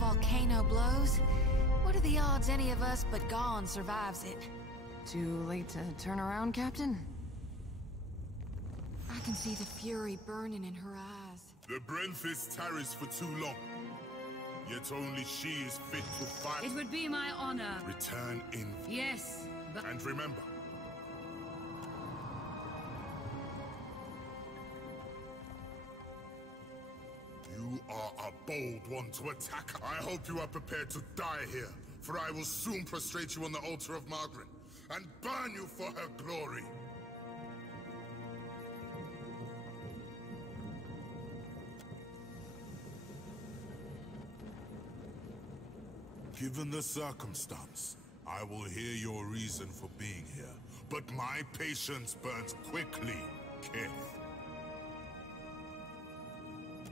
volcano blows, what are the odds any of us but Gone survives it? Too late to turn around, Captain? I can see the fury burning in her eyes. The Brenthyss tarries for too long. Yet only she is fit to fight. It would be my honor. Return in. Yes, but... And remember, you are a bold one to attack. I hope you are prepared to die here, for I will soon prostrate you on the altar of Margaret and burn you for her glory. Given the circumstance, I will hear your reason for being here, but my patience burns quickly, Kith.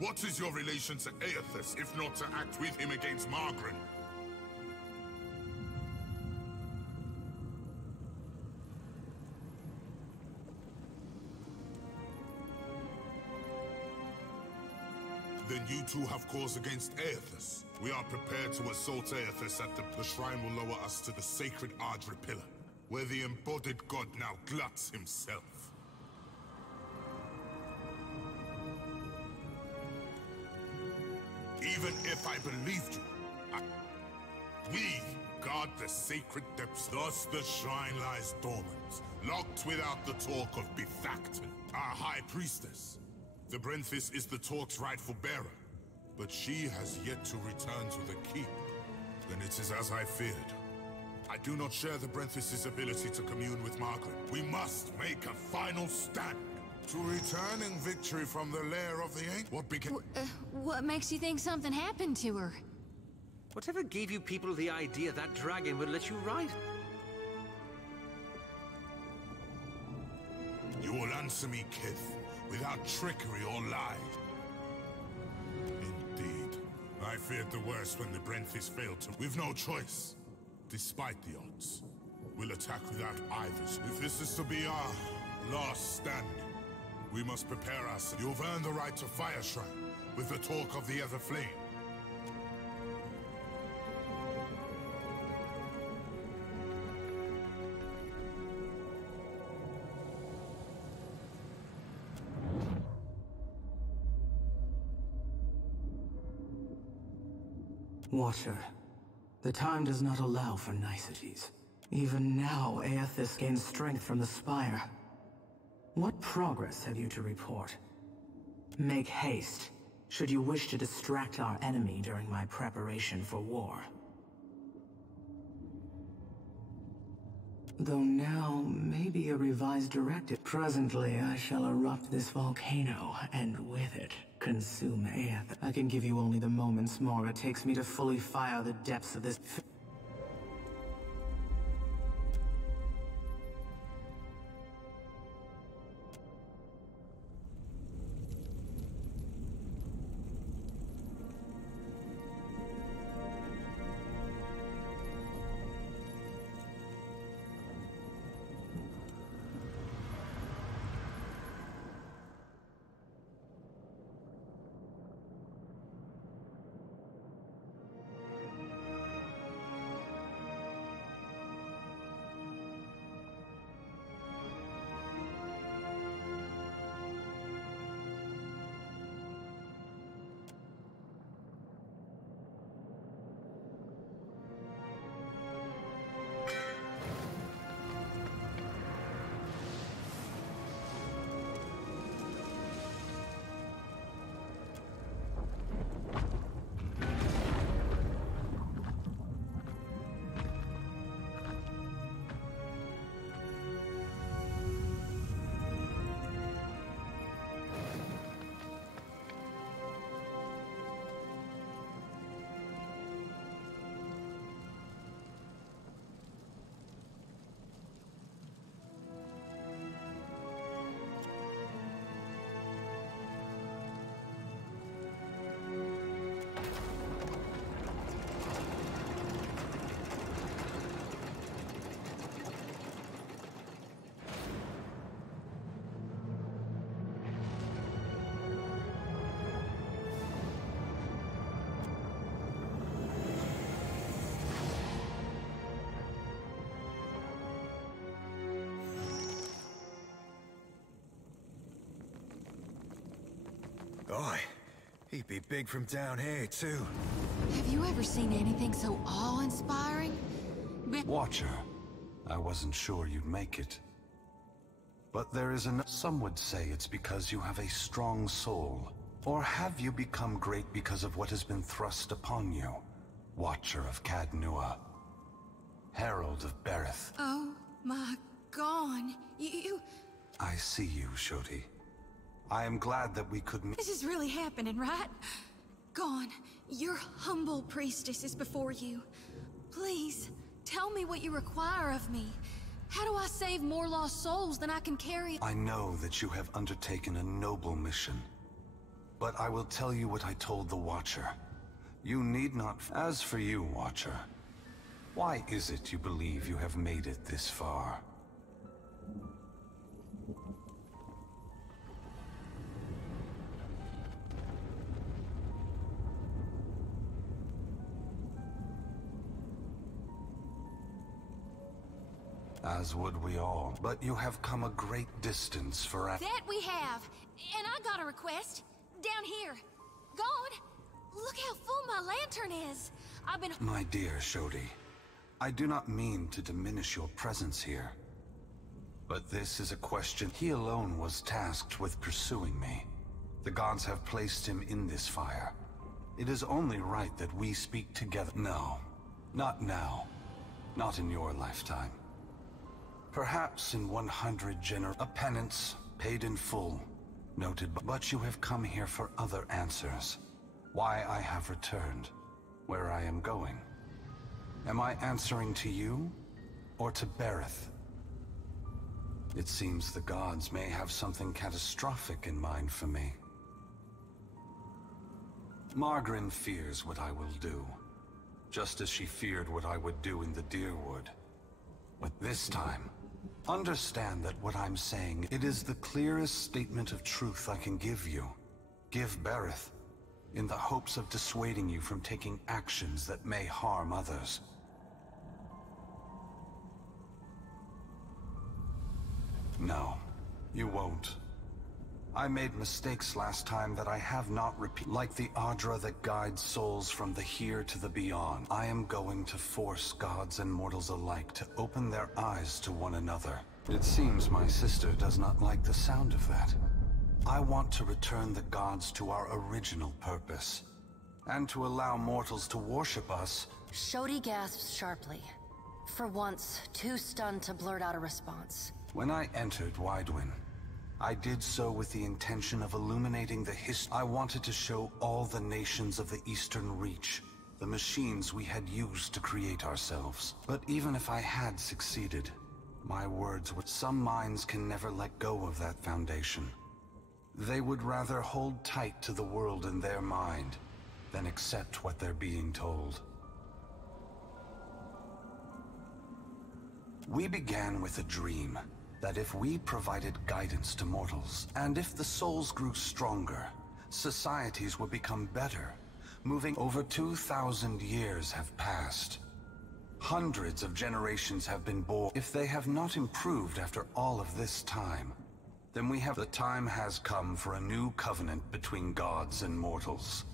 What is your relation to Aethys, if not to act with him against Margaret? Then you two have cause against Aethys. We are prepared to assault Aethys at the shrine will lower us to the sacred Ardra pillar, where the embodied god now gluts himself. Even if I believed you, we guard the sacred depths. Thus the shrine lies dormant, locked without the talk of Bethacton, our high priestess. The Brenthyss is the Torque's rightful bearer, but she has yet to return to the keep. Then it is as I feared. I do not share the Brenthyss' ability to commune with Margaret. We must make a final stand. To returning victory from the lair of the ancient. What makes you think something happened to her? Whatever gave you people the idea that dragon would let you ride? You will answer me, Kith, without trickery or lie. Indeed. I feared the worst when the Brenthyss failed to... We've no choice. Despite the odds, we'll attack without either. If this is to be our last stand, we must prepare us. You've earned the right to Fire Shrine, with the talk of the Ever Flame. Watcher, the time does not allow for niceties. Even now, Aethys gains strength from the spire. What progress have you to report? Make haste, should you wish to distract our enemy during my preparation for war. Though now, maybe a revised directive. Presently, I shall erupt this volcano, and with it, consume Aethys. I can give you only the moments more it takes me to fully fire the depths of this... Oi, he'd be big from down here, too. Have you ever seen anything so awe-inspiring? Watcher, I wasn't sure you'd make it. But there is some would say it's because you have a strong soul. Or have you become great because of what has been thrust upon you? Watcher of Cadnua. Herald of Berith. Oh my god, you... I see you, Shodi. I am glad that we could meet. This is really happening, right? Gon, your humble priestess is before you. Please, tell me what you require of me. How do I save more lost souls than I can carry? I know that you have undertaken a noble mission. But I will tell you what I told the Watcher. You need not... As for you, Watcher, why is it you believe you have made it this far? As would we all. But you have come a great distance for... That we have! And I got a request. Down here. Gone! Look how full my lantern is! I've been... My dear Shodi, I do not mean to diminish your presence here. But this is a question. He alone was tasked with pursuing me. The gods have placed him in this fire. It is only right that we speak together. No, not now. Not in your lifetime. Perhaps in 100 a penance, paid in full, noted, but you have come here for other answers. Why I have returned, where I am going. Am I answering to you, or to Berith? It seems the gods may have something catastrophic in mind for me. Margaret fears what I will do, just as she feared what I would do in the Deerwood. But this time, understand that what I'm saying, it is the clearest statement of truth I can give you. Give Berith, in the hopes of dissuading you from taking actions that may harm others. No, you won't. I made mistakes last time that I have not repeated. Like the Adra that guides souls from the here to the beyond, I am going to force gods and mortals alike to open their eyes to one another. It seems my sister does not like the sound of that. I want to return the gods to our original purpose, and to allow mortals to worship us. Shodi gasps sharply, for once too stunned to blurt out a response. When I entered Widewin, I did so with the intention of illuminating the history. I wanted to show all the nations of the Eastern Reach the machines we had used to create ourselves. But even if I had succeeded, my words would... Some minds can never let go of that foundation. They would rather hold tight to the world in their mind than accept what they're being told. We began with a dream that if we provided guidance to mortals, and if the souls grew stronger, societies would become better. Moving over 2,000 years have passed. Hundreds of generations have been born. If they have not improved after all of this time, then we have... The time has come for a new covenant between gods and mortals.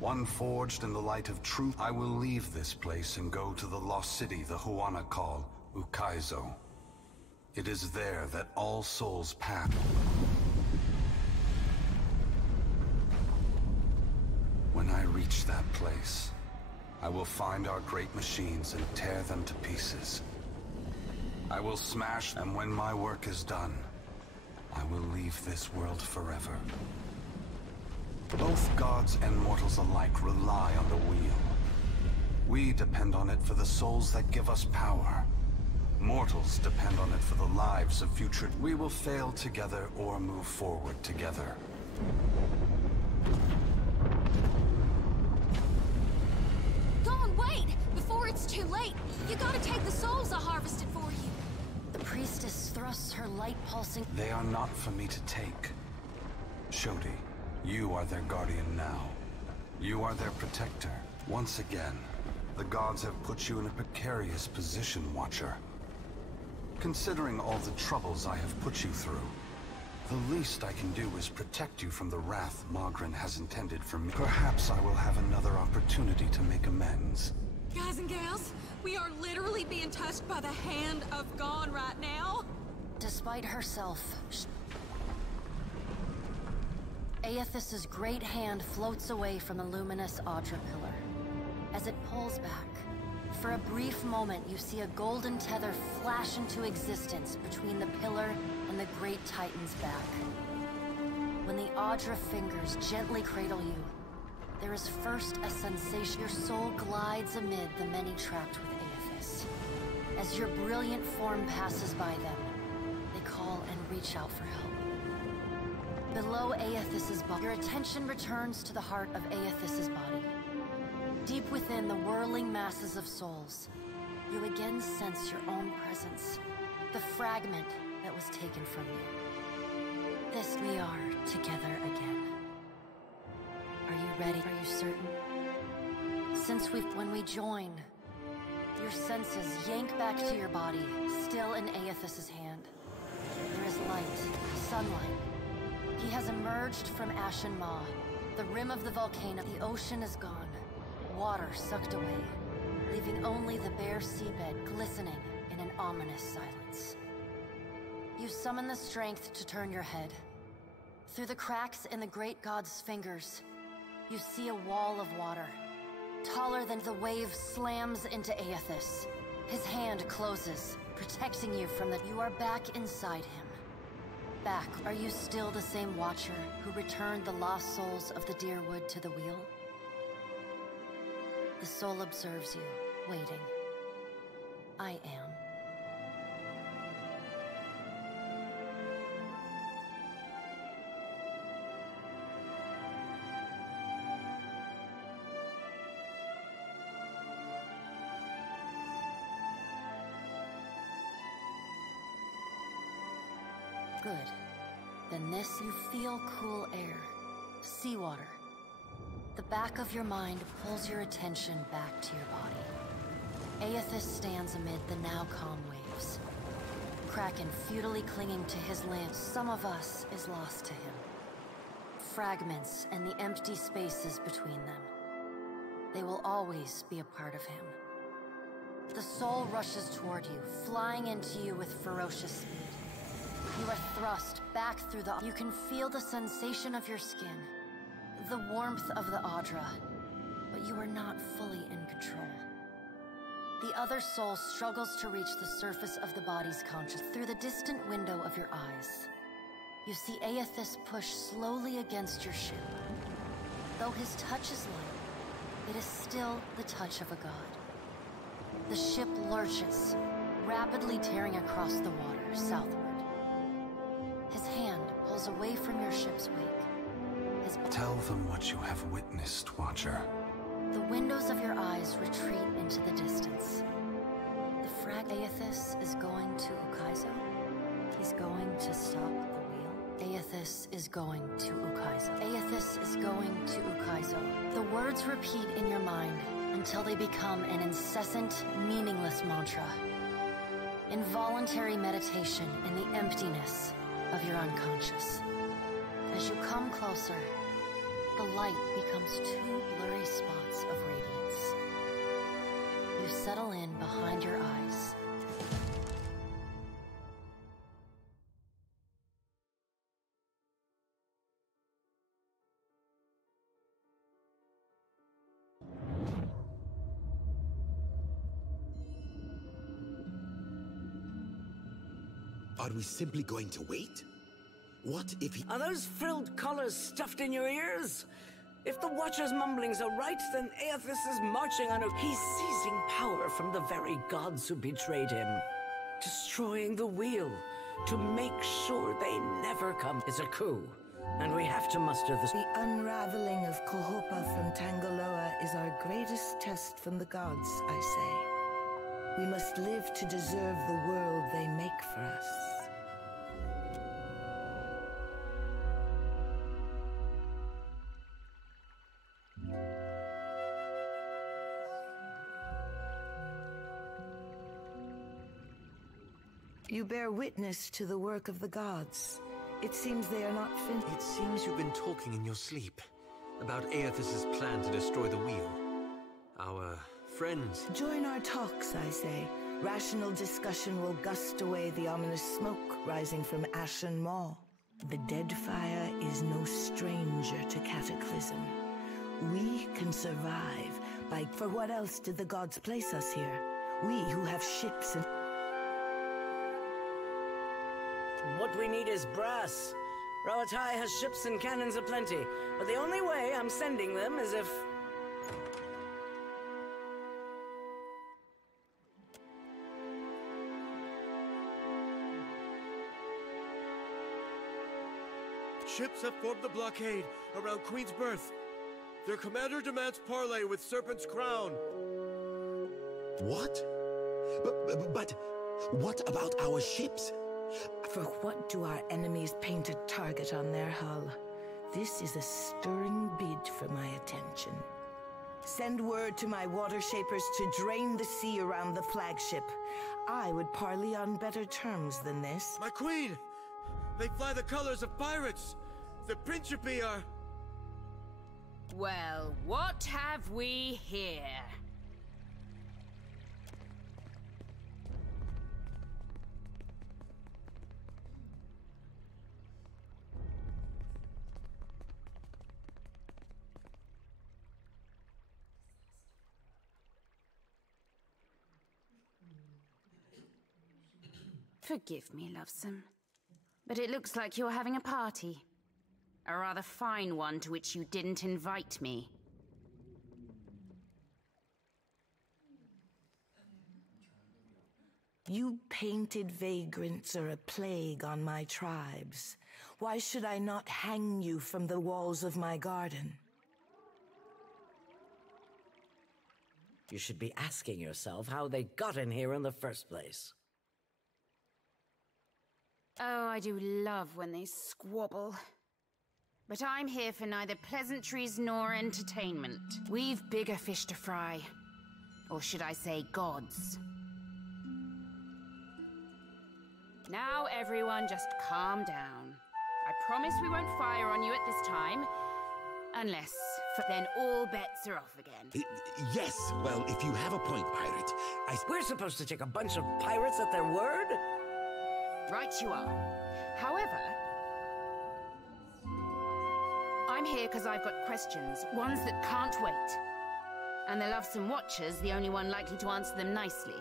One forged in the light of truth. I will leave this place and go to the lost city the Huana call Ukaizo. It is there that all souls pass. When I reach that place, I will find our great machines and tear them to pieces. I will smash, and when my work is done, I will leave this world forever. Both gods and mortals alike rely on the wheel. We depend on it for the souls that give us power. Mortals depend on it for the lives of future. We will fail together or move forward together. Go on, wait! Before it's too late, you gotta take the souls I harvested for you. The priestess thrusts her light pulsing... They are not for me to take. Shodi, you are their guardian now. You are their protector. Once again, the gods have put you in a precarious position, Watcher. Considering all the troubles I have put you through, The least I can do is protect you from the wrath Magrin has intended for me. Perhaps I will have another opportunity to make amends. Guys and gals, we are literally being touched by the hand of God right now. Despite herself, Aethys's great hand floats away from the luminous Audra pillar. As it pulls back, for a brief moment you see a golden tether flash into existence between the pillar and the great Titan's back. When the Audra fingers gently cradle you, there is first a sensation. Your soul glides amid the many trapped with Aethys. As your brilliant form passes by them, they call and reach out for help. Below Aethys's body, your attention returns to the heart of Aethys's body. Deep within the whirling masses of souls, you again sense your own presence, the fragment that was taken from you. This we are together again. Are you ready? Are you certain? When we join, your senses yank back to your body, still in Aethys's hand. There is light, sunlight. He has emerged from Ashen Maw, the rim of the volcano. The ocean is gone, water sucked away, leaving only the bare seabed glistening in an ominous silence. You summon the strength to turn your head. Through the cracks in the great god's fingers, you see a wall of water. Taller than the wave slams into Aethys. His hand closes, protecting you from the... You are back inside him. Back. Are you still the same Watcher who returned the lost souls of the Deerwood to the wheel? The soul observes you, waiting. I am. Good. Then this, you feel cool air, seawater. The back of your mind pulls your attention back to your body. Aethys stands amid the now calm waves. Kraken futilely clinging to his lance. Some of us is lost to him. Fragments and the empty spaces between them. They will always be a part of him. The soul rushes toward you, flying into you with ferocious speed. You are thrust back through the... You can feel the sensation of your skin, the warmth of the Audra, but you are not fully in control. The other soul struggles to reach the surface of the body's conscious. Through the distant window of your eyes, you see Aethys push slowly against your ship. Though his touch is light, it is still the touch of a god. The ship lurches, rapidly tearing across the water southward. His hand pulls away from your ship's wake. Tell them what you have witnessed, Watcher. The windows of your eyes retreat into the distance. The frag Aethys is going to Ukaizo. He's going to stop the wheel. Aethys is going to Ukaizo. Aethys is going to Ukaizo. The words repeat in your mind until they become an incessant, meaningless mantra. Involuntary meditation in the emptiness of your unconscious. As you come closer, the light becomes two blurry spots of radiance. You settle in behind your eyes. Are we simply going to wait? What if he... Are those frilled collars stuffed in your ears? If the Watcher's mumblings are right, then Aethys is marching on a... He's seizing power from the very gods who betrayed him. Destroying the wheel to make sure they never come. It's a coup, and we have to muster this... The unraveling of Kohopa from Tangaloa is our greatest test from the gods, I say. We must live to deserve the world they make for us. You bear witness to the work of the gods. It seems they are not finished. It seems you've been talking in your sleep about Aethys's plan to destroy the wheel. Our friends. Join our talks, I say. Rational discussion will gust away the ominous smoke rising from Ashen Maw. The Deadfire is no stranger to cataclysm. We can survive by... For what else did the gods place us here? We who have ships and... What we need is brass. Rawatai has ships and cannons aplenty, but the only way I'm sending them is if... Ships have formed the blockade around Queen's Berth. Their commander demands parley with Serpent's Crown. What? But what about our ships? For what do our enemies paint a target on their hull? This is a stirring bid for my attention. Send word to my water shapers to drain the sea around the flagship. I would parley on better terms than this. My queen! They fly the colors of pirates! The Principi are... Well, what have we here? Forgive me, lovesome, but it looks like you're having a party. A rather fine one to which you didn't invite me. You painted vagrants are a plague on my tribes. Why should I not hang you from the walls of my garden? You should be asking yourself how they got in here in the first place. Oh, I do love when they squabble. But I'm here for neither pleasantries nor entertainment. We've bigger fish to fry. Or should I say gods? Now everyone just calm down. I promise we won't fire on you at this time. Unless, then all bets are off again. Yes, well, if you have a point, pirate, We're supposed to take a bunch of pirates at their word? Right you are. However, I'm here because I've got questions, ones that can't wait. And the Lovesome Watcher's the only one likely to answer them nicely.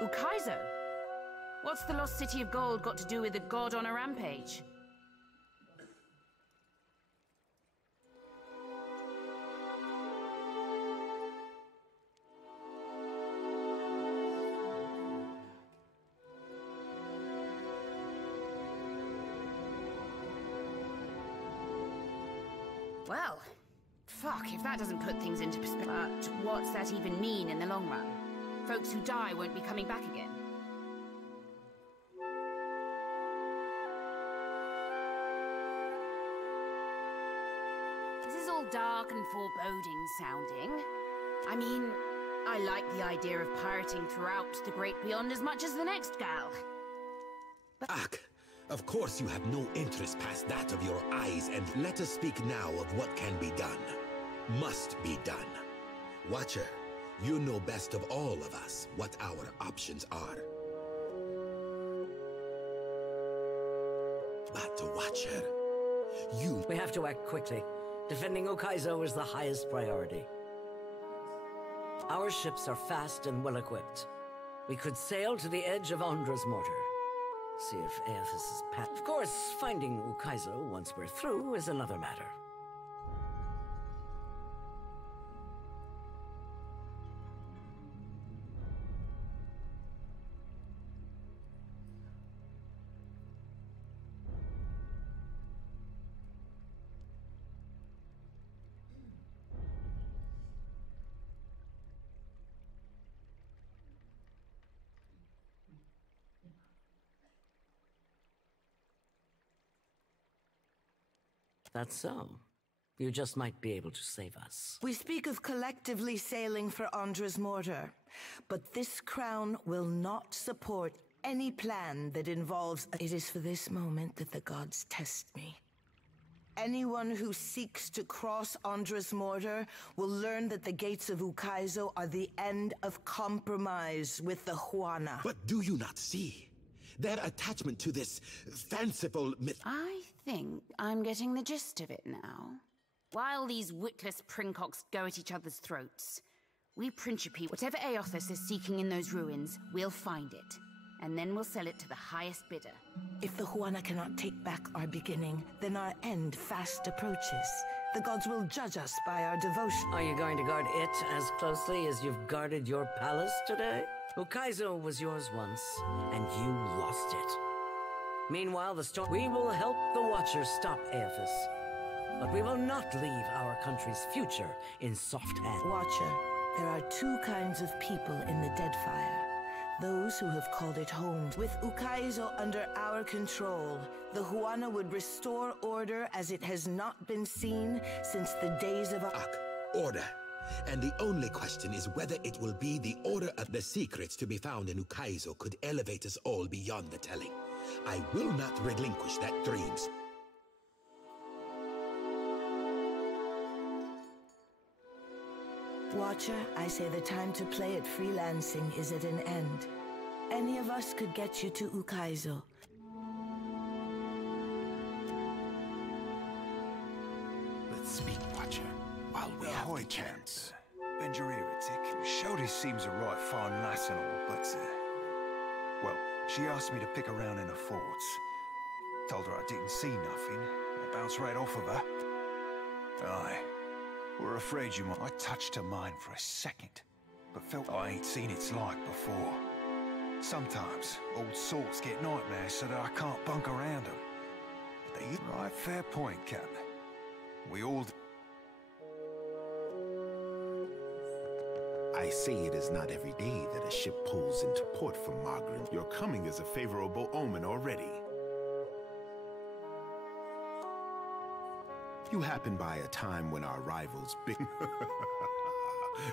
Ukaizo? What's the Lost City of Gold got to do with a god on a rampage? Well, fuck if that doesn't put things into perspective. But what's that even mean in the long run? Folks who die won't be coming back again. This is all dark and foreboding sounding. I mean, I like the idea of pirating throughout the Great Beyond as much as the next gal. But of course you have no interest past that of your eyes, and let us speak now of what can be done. Must be done. Watcher, you know best of all of us what our options are. But, Watcher, We have to act quickly. Defending Ukaizo is the highest priority. Our ships are fast and well-equipped. We could sail to the edge of Ondra's mortar. See if Aethys's path... Of course, finding Ukaizo once we're through is another matter. That's so. You just might be able to save us. We speak of collectively sailing for Andra's mortar, but this crown will not support any plan that involves... It is for this moment that the gods test me. Anyone who seeks to cross Andra's mortar will learn that the gates of Ukaizo are the end of compromise with the Huana. But do you not see? Their attachment to this fanciful myth... I think I'm getting the gist of it now. While these witless princocks go at each other's throats, we Principi, whatever Aothas is seeking in those ruins, we'll find it. And then we'll sell it to the highest bidder. If the Huana cannot take back our beginning, then our end fast approaches. The gods will judge us by our devotion. Are you going to guard it as closely as you've guarded your palace today? Ukaizo was yours once, and you lost it. Meanwhile, the storm... We will help the Watchers stop Aothas. But we will not leave our country's future in soft hands. Watcher, there are two kinds of people in the Deadfire. Those who have called it home. With Ukaizo under our control, the Huana would restore order as it has not been seen since the days of... Order. And the only question is whether it will be the order of the secrets to be found in Ukaizo could elevate us all beyond the telling. I will not relinquish that dreams. Watcher, I say the time to play at freelancing is at an end. Any of us could get you to Ukaizo. Let's speak, Watcher, while we have the chance. Benjaritic. Shodi seems a right fine lass and all, but, well, she asked me to pick around in the forts. Told her I didn't see nothing. I bounced right off of her. Aye. We're afraid you might... I touched her mind for a second, but felt I ain't seen its like before. Sometimes, old salts get nightmares so that I can't bunk around them. But they... Right, fair point, Captain. We all... I say it is not every day that a ship pulls into port from Margaret. Your coming is a favorable omen already. You happen by a time when our rivals big.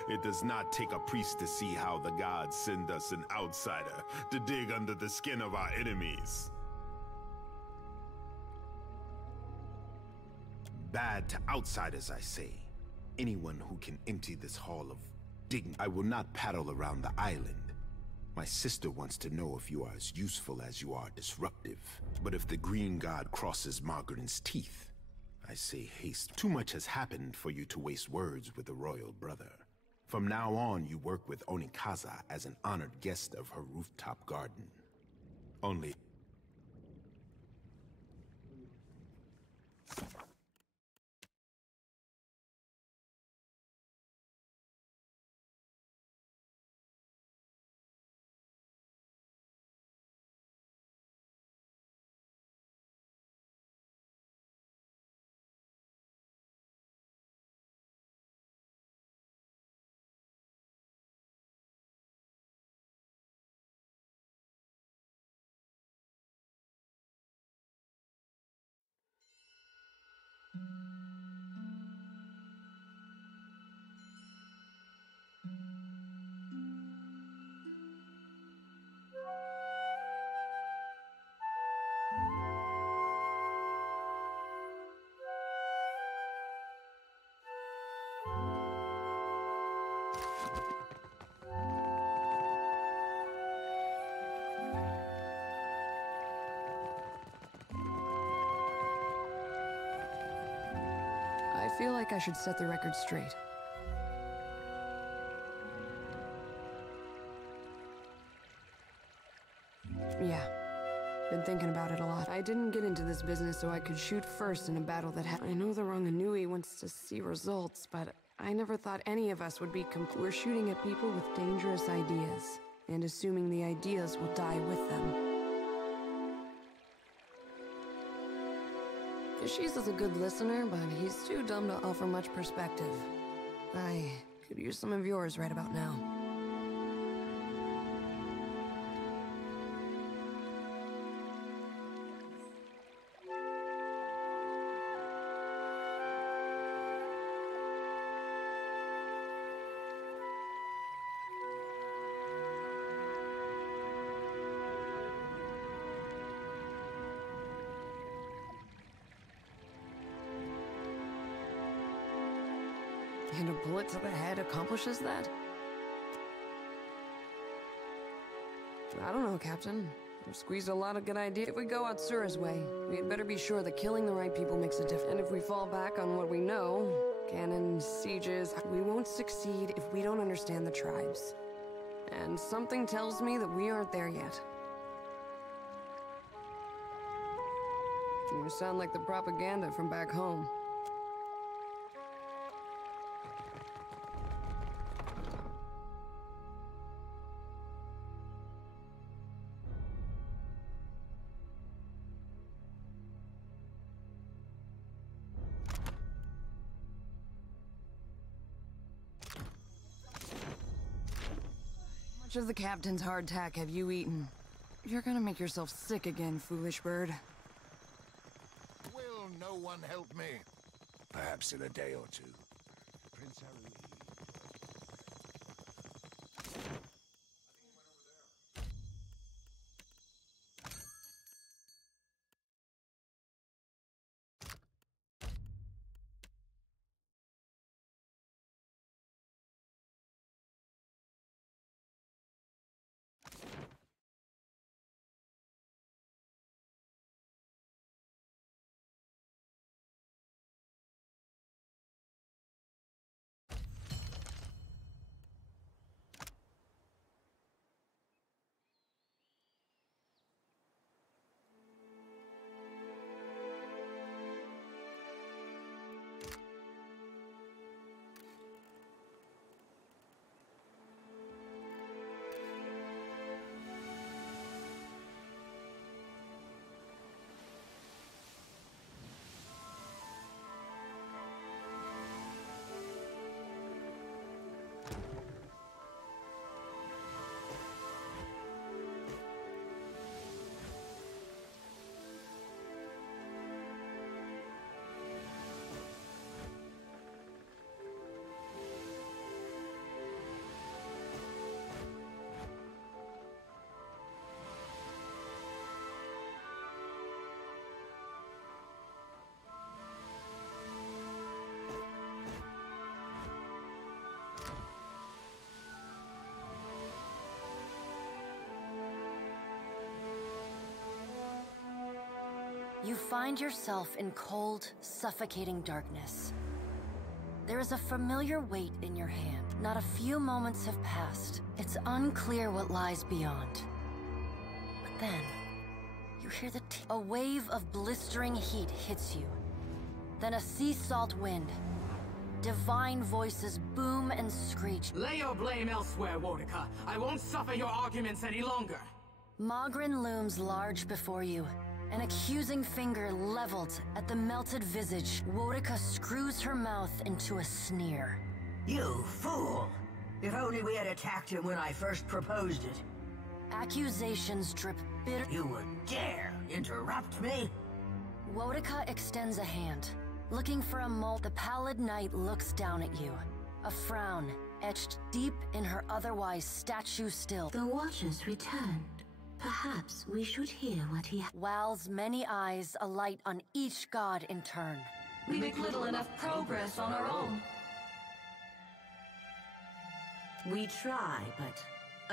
It does not take a priest to see how the gods send us an outsider to dig under the skin of our enemies. Bad to outsiders, I say. Anyone who can empty this hall of dignity. I will not paddle around the island. My sister wants to know if you are as useful as you are disruptive. But if the green god crosses Margaret's teeth, I say haste. Too much has happened for you to waste words with the royal brother. From now on, you work with Onikaza as an honored guest of her rooftop garden. Only... I feel like I should set the record straight. Yeah, been thinking about it a lot. I didn't get into this business so I could shoot first in a battle that I know the Ranganui wants to see results, but I never thought any of us would be We're shooting at people with dangerous ideas, and assuming the ideas will die with them. She's a good listener, but he's too dumb to offer much perspective. I could use some of yours right about now. And a bullet to the head accomplishes that? I don't know, Captain. We've squeezed a lot of good ideas. If we go out Sura's way, we'd better be sure that killing the right people makes a difference. And if we fall back on what we know, cannons, sieges, we won't succeed if we don't understand the tribes. And something tells me that we aren't there yet. You sound like the propaganda from back home. How much of the captain's hardtack have you eaten? You're gonna make yourself sick again, foolish bird. Will no one help me? Perhaps in a day or two. Prince Harry. You find yourself in cold, suffocating darkness. There is a familiar weight in your hand. Not a few moments have passed. It's unclear what lies beyond. But then, you hear a wave of blistering heat hits you. Then a sea salt wind. Divine voices boom and screech. Lay your blame elsewhere, Wodika. I won't suffer your arguments any longer. Mogren looms large before you. An accusing finger leveled at the melted visage. Wodika screws her mouth into a sneer. You fool! If only we had attacked him when I first proposed it. Accusations drip bitter. You would dare interrupt me? Wodika extends a hand. Looking for a mold, the pallid knight looks down at you. A frown etched deep in her otherwise statue still. The Watchers returned. Perhaps we should hear what he Wal's many eyes alight on each god in turn. We make little enough progress on our own. We try, but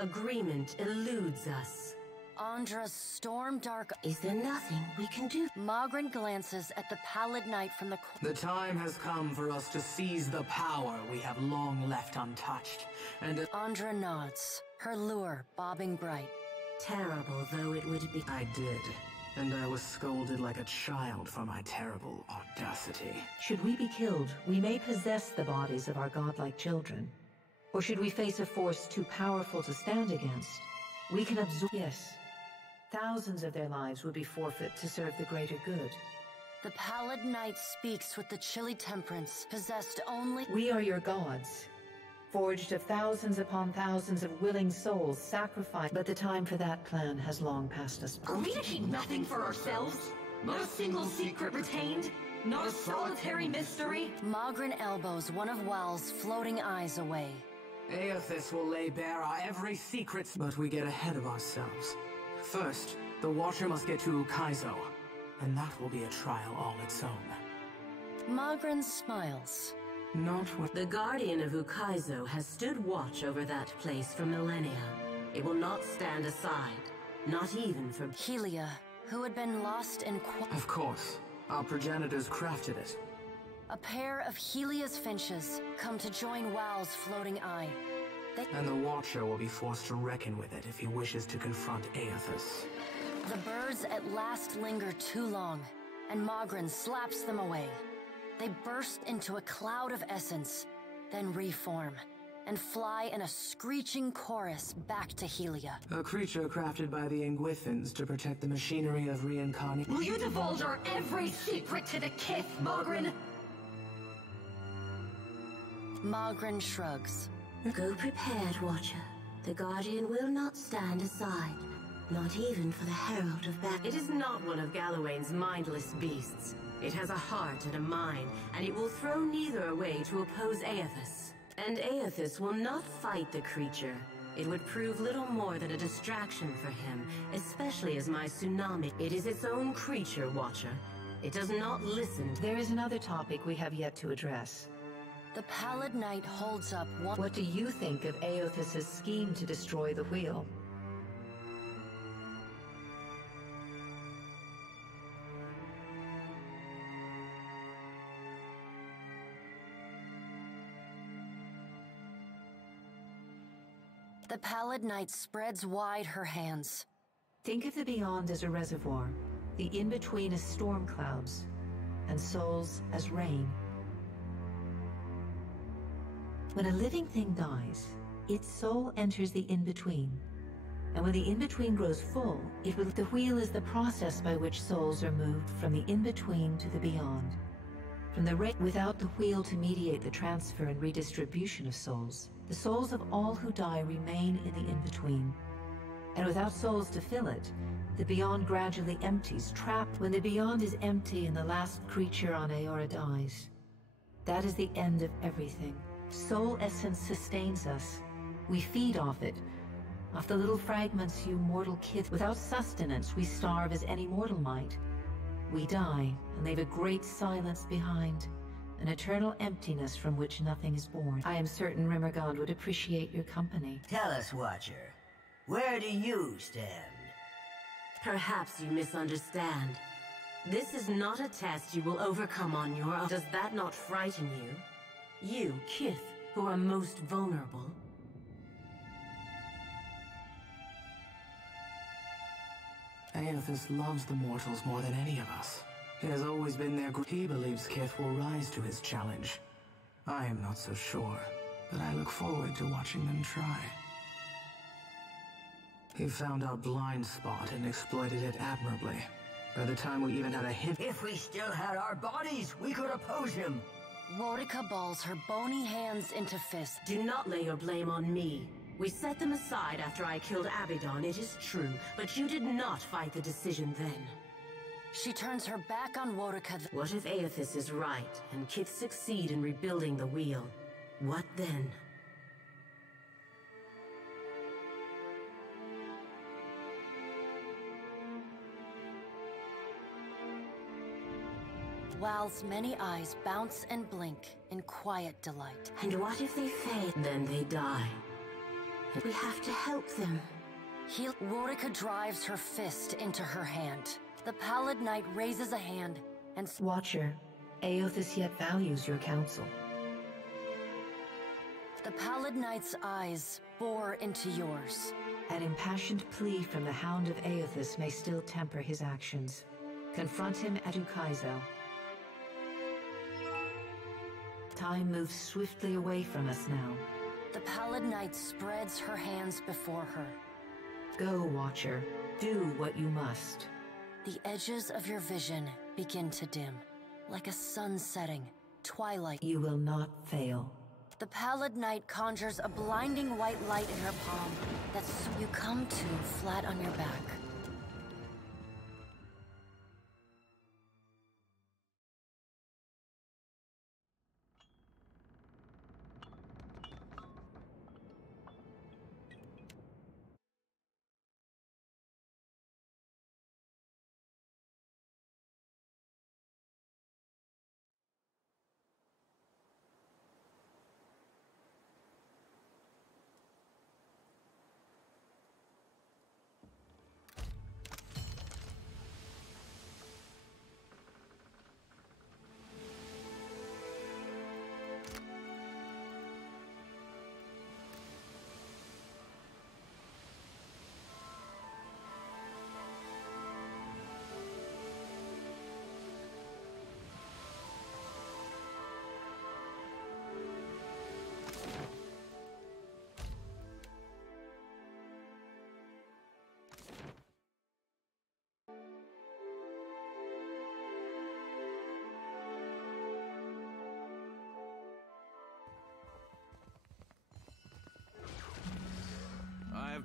agreement eludes us. Andra's storm dark. Is there nothing we can do? Mogren glances at the pallid knight from the The time has come for us to seize the power we have long left untouched, and Andra nods, her lure bobbing bright. Terrible though it would be. I did, and I was scolded like a child for my terrible audacity. Should we be killed, we may possess the bodies of our godlike children. Or should we face a force too powerful to stand against, we can absorb. Yes. Thousands of their lives would be forfeit to serve the greater good. The pallid knight speaks with the chilly temperance, possessed only. We are your gods, forged of thousands upon thousands of willing souls sacrificed. But the time for that plan has long passed us by. Are we to keep nothing for ourselves? Not a single secret retained? Not a solitary mystery? Mogren elbows one of Wal's floating eyes away. Aethys will lay bare our every secret, but we get ahead of ourselves. First, the Watcher must get to Kaizo, and that will be a trial all its own. Mogren smiles. Not with... The Guardian of Ukaizo has stood watch over that place for millennia. It will not stand aside, not even for... Helia, who had been lost in... Of course. Our progenitors crafted it. A pair of Helia's finches come to join WoW's floating eye. And the Watcher will be forced to reckon with it if he wishes to confront Aethys. The birds at last linger too long, and Mogren slaps them away. They burst into a cloud of essence, then reform, and fly in a screeching chorus back to Helia. A creature crafted by the Ingwithans to protect the machinery of reincarnation. Will you divulge our every secret to the Kith, Mogren? Mogren shrugs. Go prepared, Watcher. The Guardian will not stand aside. Not even for the Herald of Battle. It is not one of Galawain's mindless beasts. It has a heart and a mind, and it will throw neither away to oppose Aethys. And Aethys will not fight the creature. It would prove little more than a distraction for him, especially as my tsunami. It is its own creature, Watcher. It does not listen. There is another topic we have yet to address. The Pallid Knight holds up one... What do you think of Aethys' scheme to destroy the wheel? The Pallid Knight spreads wide her hands. Think of the Beyond as a reservoir, the in-between as storm clouds, and souls as rain. When a living thing dies, its soul enters the in-between. And when the in-between grows full, the wheel is the process by which souls are moved from the in-between to the beyond. Without the wheel to mediate the transfer and redistribution of souls, the souls of all who die remain in the in-between. And without souls to fill it, the beyond gradually empties, trapped. When the beyond is empty and the last creature on Aeora dies, that is the end of everything. Soul essence sustains us. We feed off it, off the little fragments you mortal kith. Without sustenance, we starve as any mortal might. We die, and leave a great silence behind, an eternal emptiness from which nothing is born. I am certain Rimergond would appreciate your company. Tell us, Watcher, where do you stand? Perhaps you misunderstand. This is not a test you will overcome on your own. Does that not frighten you? You, Kith, who are most vulnerable. Aethys loves the mortals more than any of us. He has always been their... He believes Kith will rise to his challenge. I am not so sure, but I look forward to watching them try. He found our blind spot and exploited it admirably. By the time we even had a hint... If we still had our bodies, we could oppose him. Worika balls her bony hands into fists. Do not lay your blame on me. We set them aside after I killed Abaddon, it is true, but you did not fight the decision then. She turns her back on Worika. What if Aethys is right, and Kith succeed in rebuilding the wheel? What then? Wal's many eyes bounce and blink in quiet delight. And what if they fail? Then they die. We have to help them. Worika drives her fist into her hand. The Pallid Knight raises a hand and... Watcher, Aethys yet values your counsel. The Pallid Knight's eyes bore into yours. An impassioned plea from the Hound of Aethys may still temper his actions. Confront him at Ukaizo. Time moves swiftly away from us now. The Pallid Knight spreads her hands before her. Go, Watcher. Do what you must. The edges of your vision begin to dim. Like a sun setting, twilight. You will not fail. The Pallid Knight conjures a blinding white light in her palm. You come to flat on your back.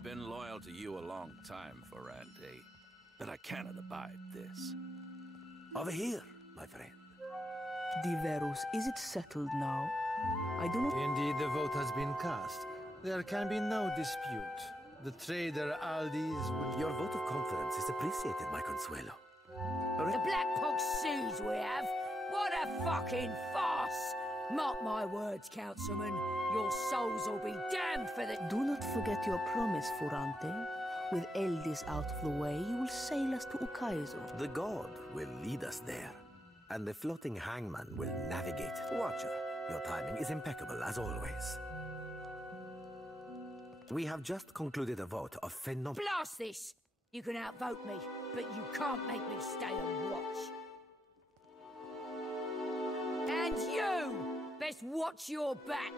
I've been loyal to you a long time, Ferrante, but I cannot abide this. Over here, my friend. Diverus, is it settled now? I do not... Indeed, the vote has been cast. There can be no dispute. The trader Aldi's will... Your vote of confidence is appreciated, my Consuelo. The Black Pox siege we have? What a fucking farce! Mark my words, Councilman. Your souls will be damned for the... Do not forget your promise, Ferrante. With Eldis out of the way, you will sail us to Ukaizo. The god will lead us there, and the floating hangman will navigate it. Watcher, your timing is impeccable, as always. We have just concluded a vote of Blast this! You can outvote me, but you can't make me stay and watch. And you! Best watch your back!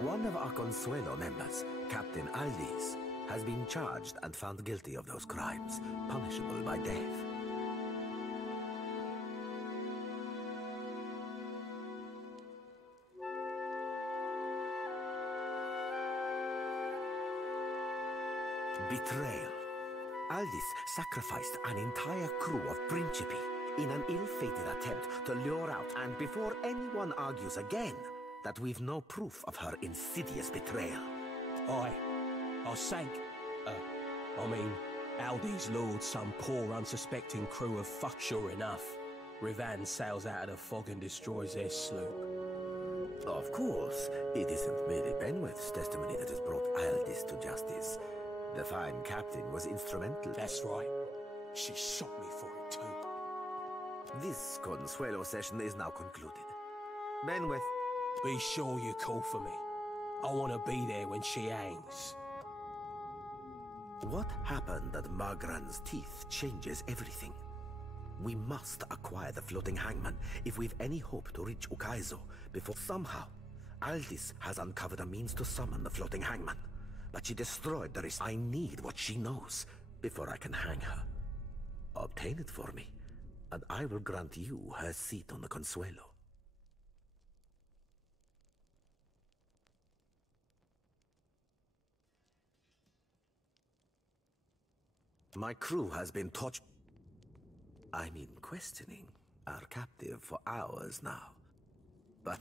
One of our Consuelo members, Captain Aldis, has been charged and found guilty of those crimes, punishable by death. Betrayal. Aldis sacrificed an entire crew of Principi in an ill-fated attempt to lure out, and before anyone argues again, that we've no proof of her insidious betrayal. I sank. Aldis lured some poor unsuspecting crew of fuck. Sure enough, Rivan sails out of the fog and destroys their sloop. Of course, it isn't merely Benweth's testimony that has brought Aldis to justice. The fine captain was instrumental. That's right. She shot me for it too. This Consuelo session is now concluded. Benweth, be sure you call for me. I want to be there when she hangs. What happened at Margran's teeth changes everything. We must acquire the floating hangman if we've any hope to reach Ukaizo before somehow. Aldis has uncovered a means to summon the floating hangman, but she destroyed the I need what she knows before I can hang her. Obtain it for me, and I will grant you her seat on the Consuelo. My crew has been questioning our captive for hours now. But...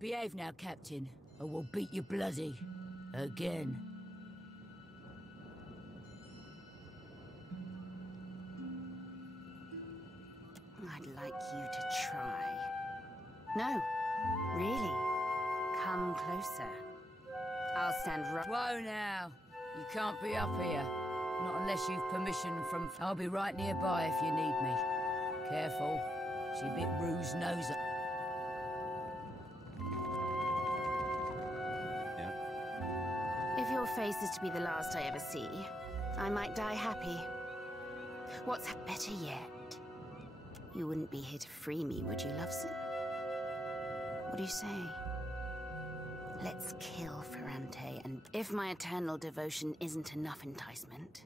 Behave now, Captain, or we'll beat you bloody. Again. I'd like you to try. No, really. Come closer. I'll stand right... Whoa now. You can't be up here. Not unless you've permission from... I'll be right nearby if you need me. Careful. She a bit ruse-nosed. If your face is to be the last I ever see, I might die happy. What's better yet? You wouldn't be here to free me, would you, Loveson? What do you say? Let's kill Ferrante, and if my eternal devotion isn't enough enticement,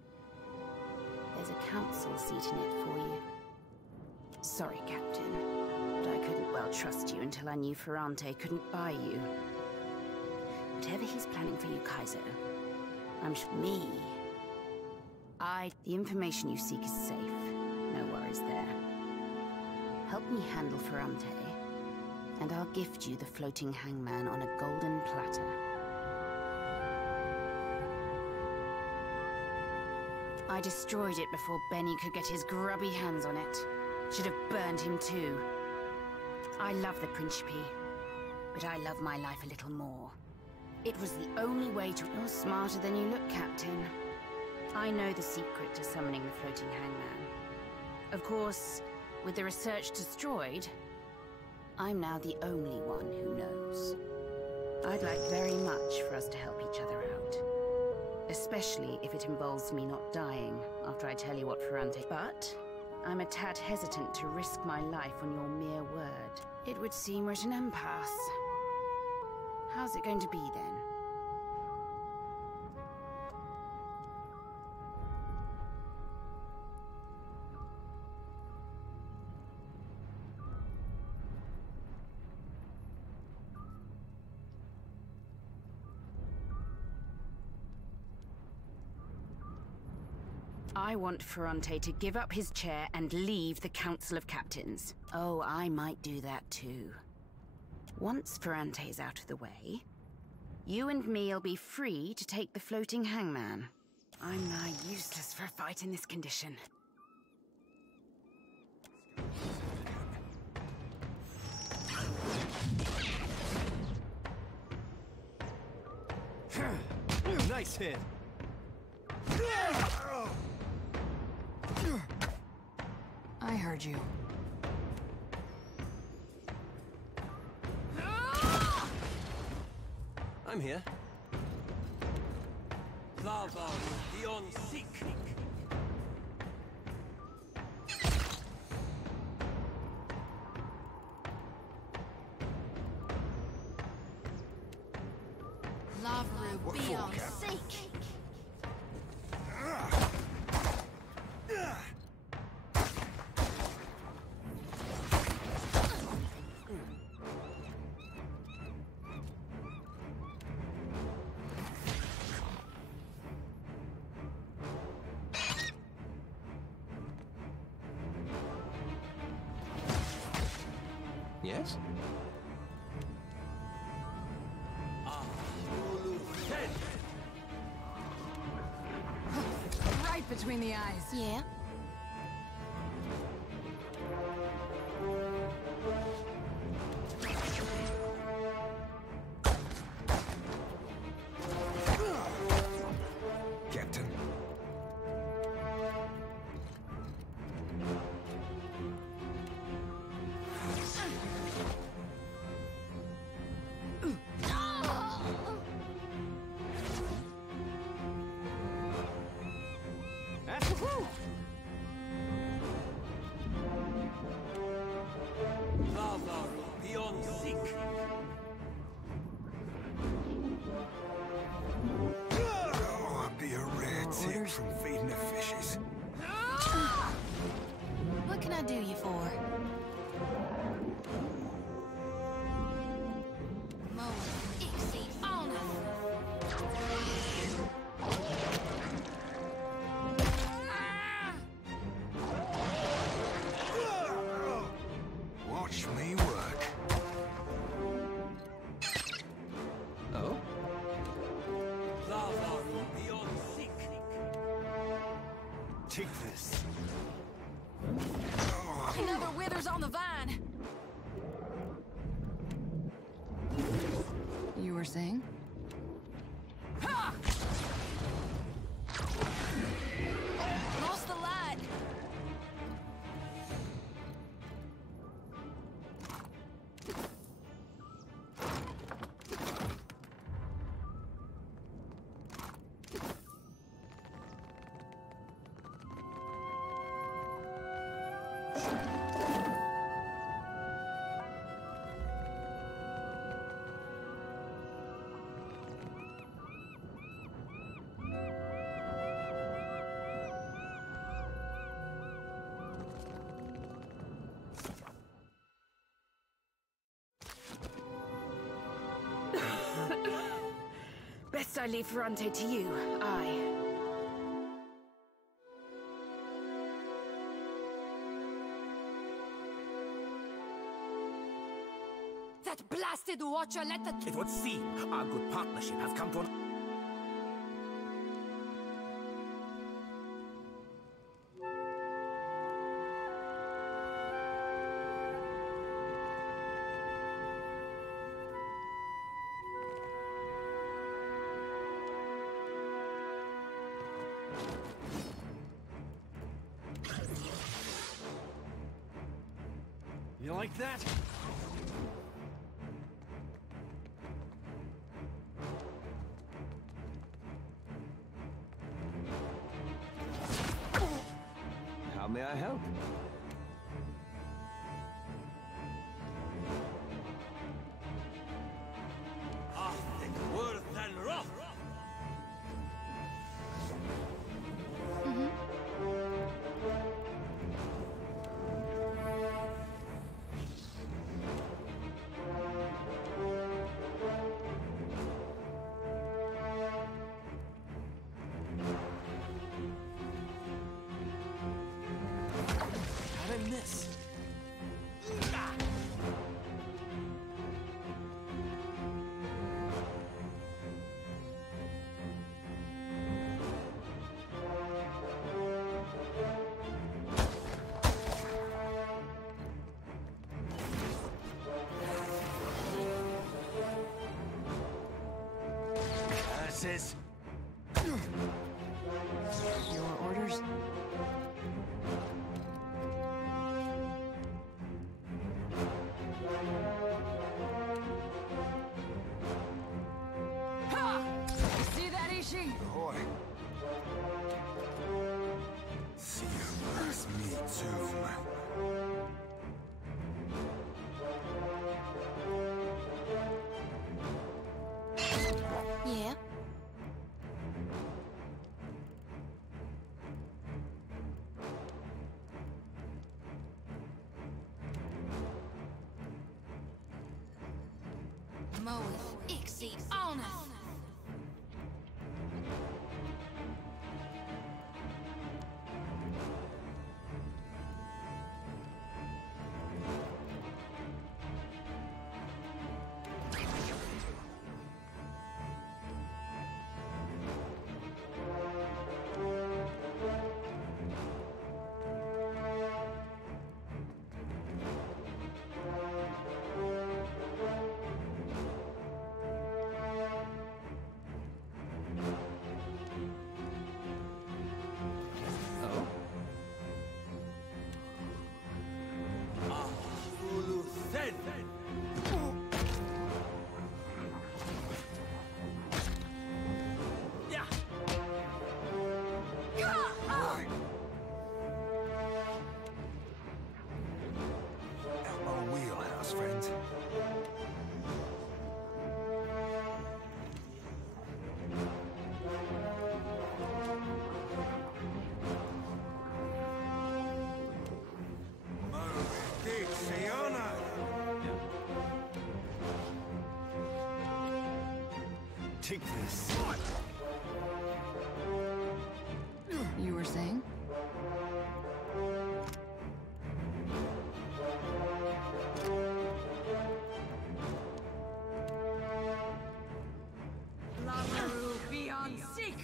there's a council seat in it for you. Sorry, Captain, but I couldn't well trust you until I knew Ferrante couldn't buy you. Whatever he's planning for you, Kaiser, I'm sure the information you seek is safe. No worries there. Help me handle Ferrante, and I'll gift you the floating hangman on a golden platter. I destroyed it before Benny could get his grubby hands on it. Should have burned him too. I love the Principi, but I love my life a little more. It was the only way to... You're smarter than you look, Captain. I know the secret to summoning the floating hangman. Of course, with the research destroyed, I'm now the only one who knows. I'd like very much for us to help each other out. Especially if it involves me not dying after I tell you what Ferrante... But I'm a tad hesitant to risk my life on your mere word. It would seem we're at an impasse. How's it going to be then? I want Ferrante to give up his chair and leave the Council of Captains. Oh, I might do that too. Once Ferrante's out of the way, you and me'll be free to take the floating hangman. I'm nigh useless for a fight in this condition. Nice hit. I heard you. I'm here. Lava beyond seek. Lava beyond seek. Yes? Right between the eyes. Yeah. Captain. Lava beyond seek. Oh, I'd be a rare tip from feeding the fishes. What can I do you for? Mo, Ixie, Fauna. Watch me work. Oh? Lava beyond seek. Take this. Another withers on the vine. You were saying? Ha! Lost the light. Best I leave Ferrante to you. Aye. That blasted watcher let the... It would seem our good partnership has come to an... You like that? How may I help? Miss. Curses. Your orders? See that, Ishi? Ahoy. See you as me too, man. Yeah. Moeth Ixie Oneth. Take this. You were saying? Lamaru beyond seek.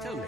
Tell me.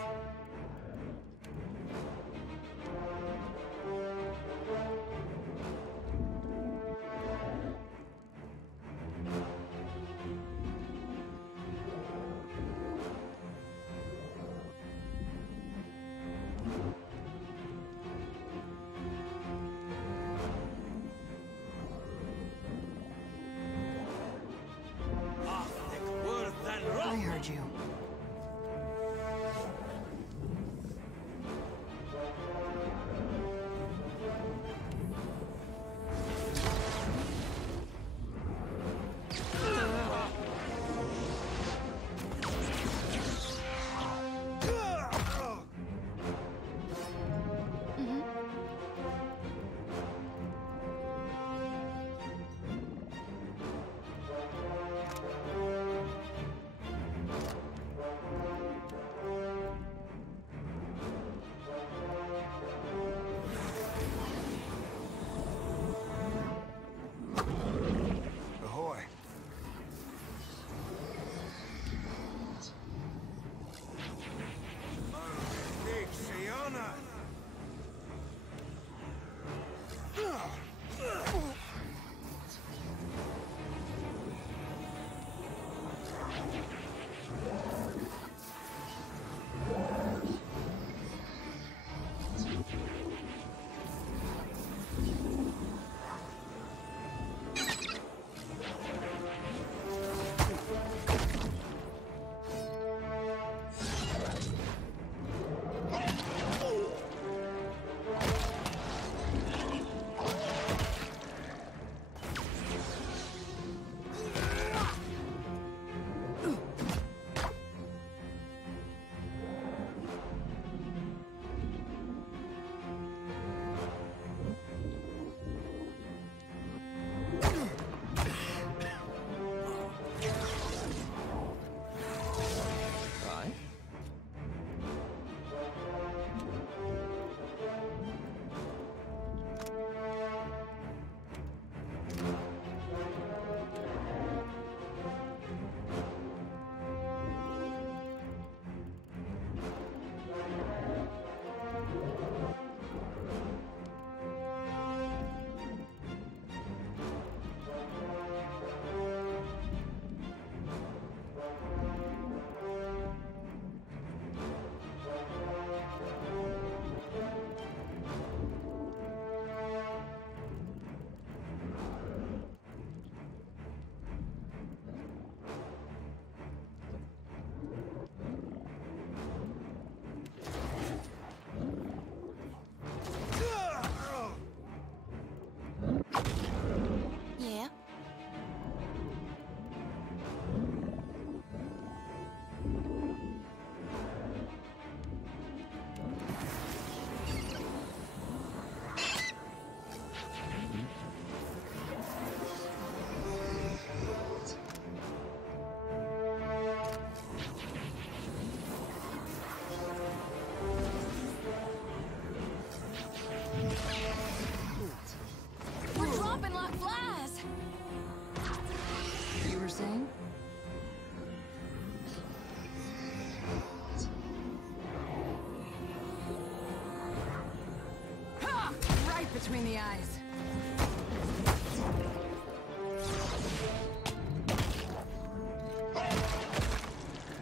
between the eyes.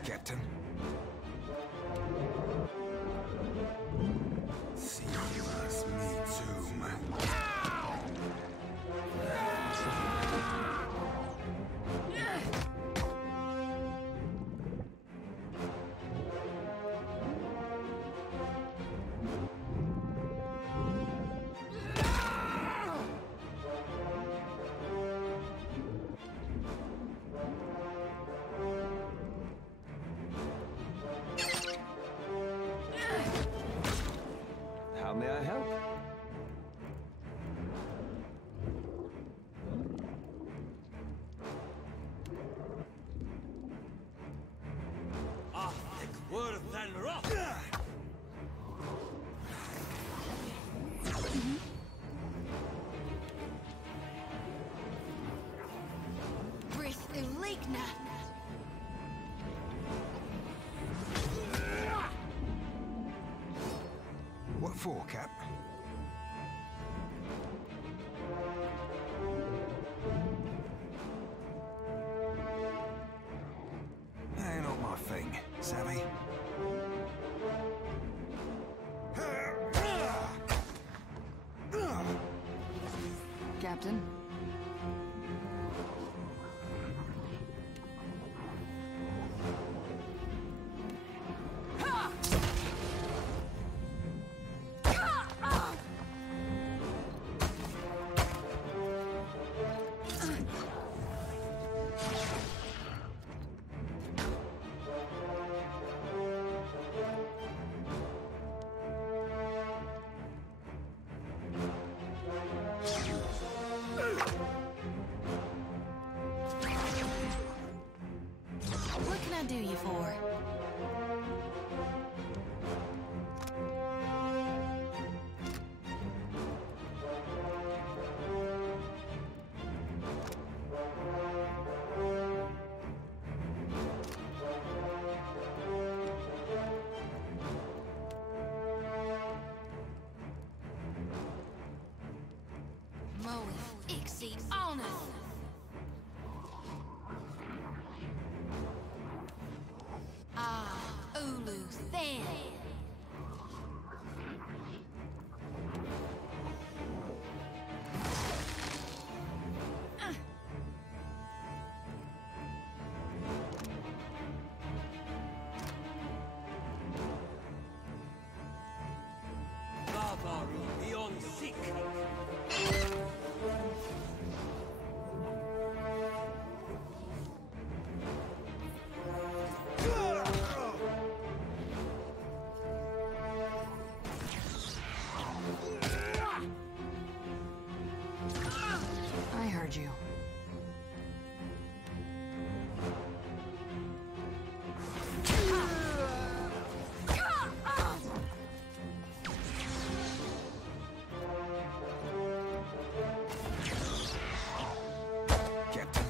Captain? See us, me too, man. How may I help? Worth and rock! Breath Eligna. What for, Cap? Ain't not my thing, savvy? Captain? What can I do you for? Moeth Ixie Honor. Ulu Thin. Barbaru beyond seek. I heard you. Captain?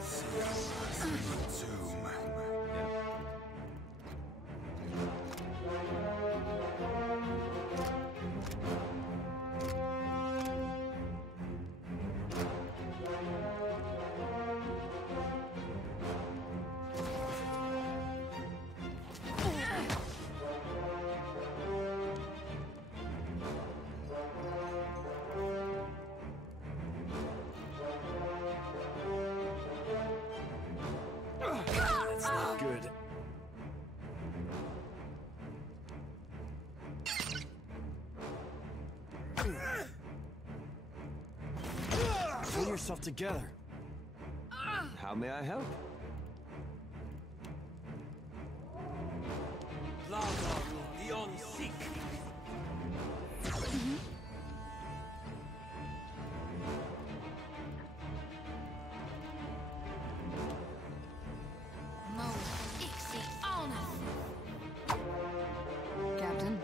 See us, me too, man. That's not good. Pull yourself together. How may I help? Lava beyond seek. Moeth Ixie Honor. Captain?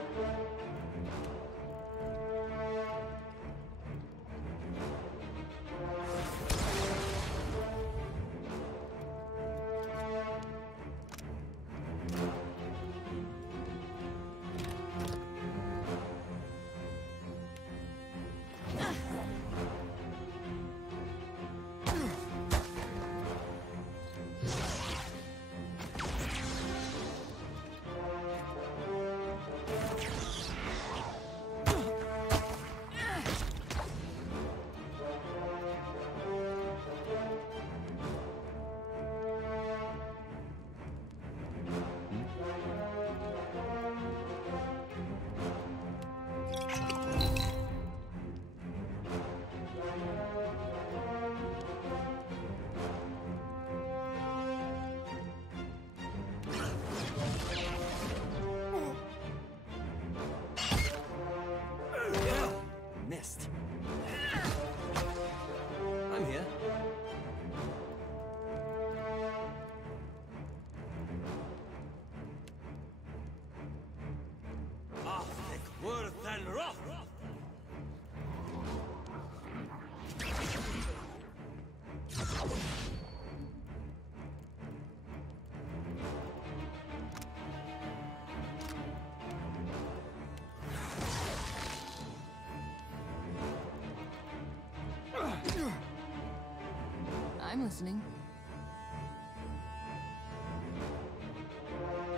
listening.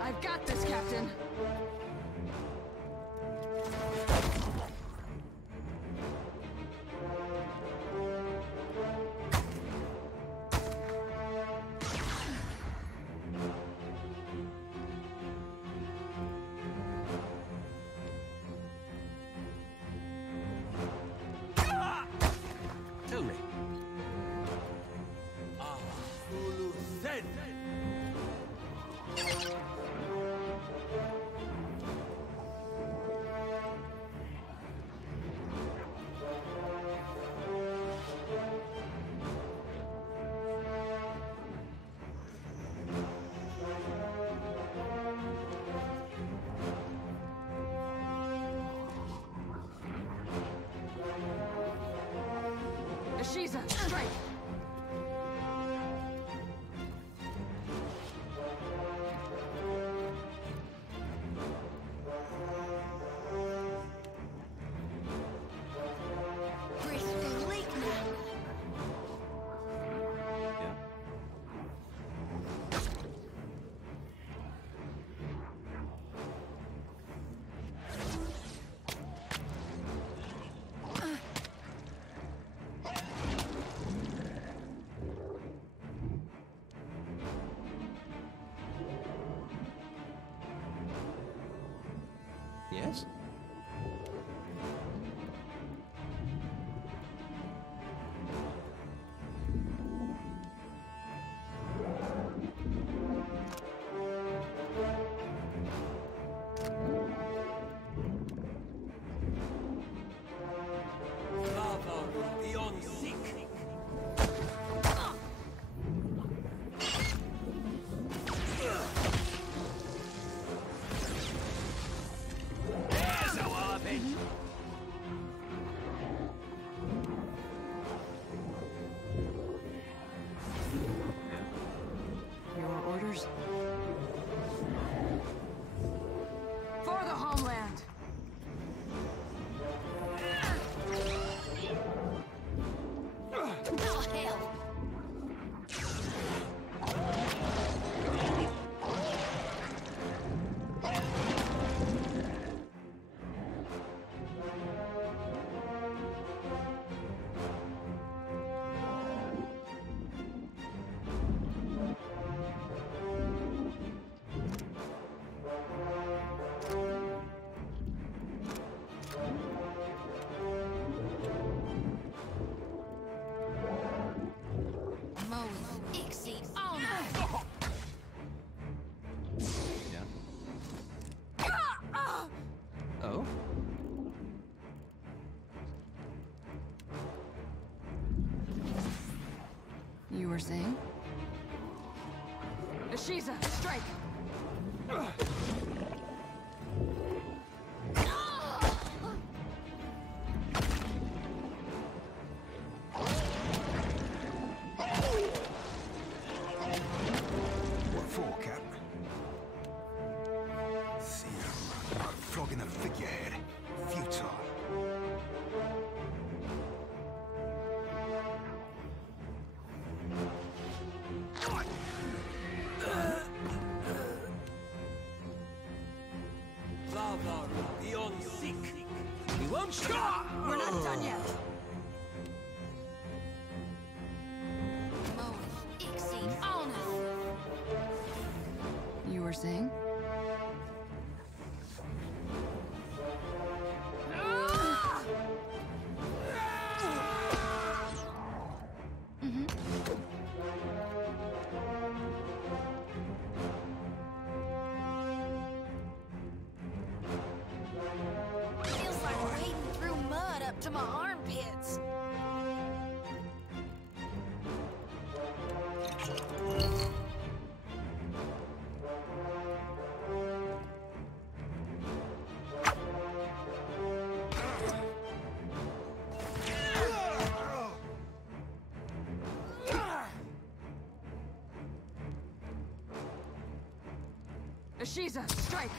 I've got this, Captain. Tell me. Then. Ashiza, strike! Yes? Lava beyond seek. There's a weapon. Your orders? For the homeland! Oh, hell! Oh? You were saying? Ashiza, strike! What for, Cap? See, I'm flogging a figurehead. Futile. Lava beyond seek. We won't stop! We're not done yet! You were saying? Feels like wading through mud up to my armpits. Ashiza, strike!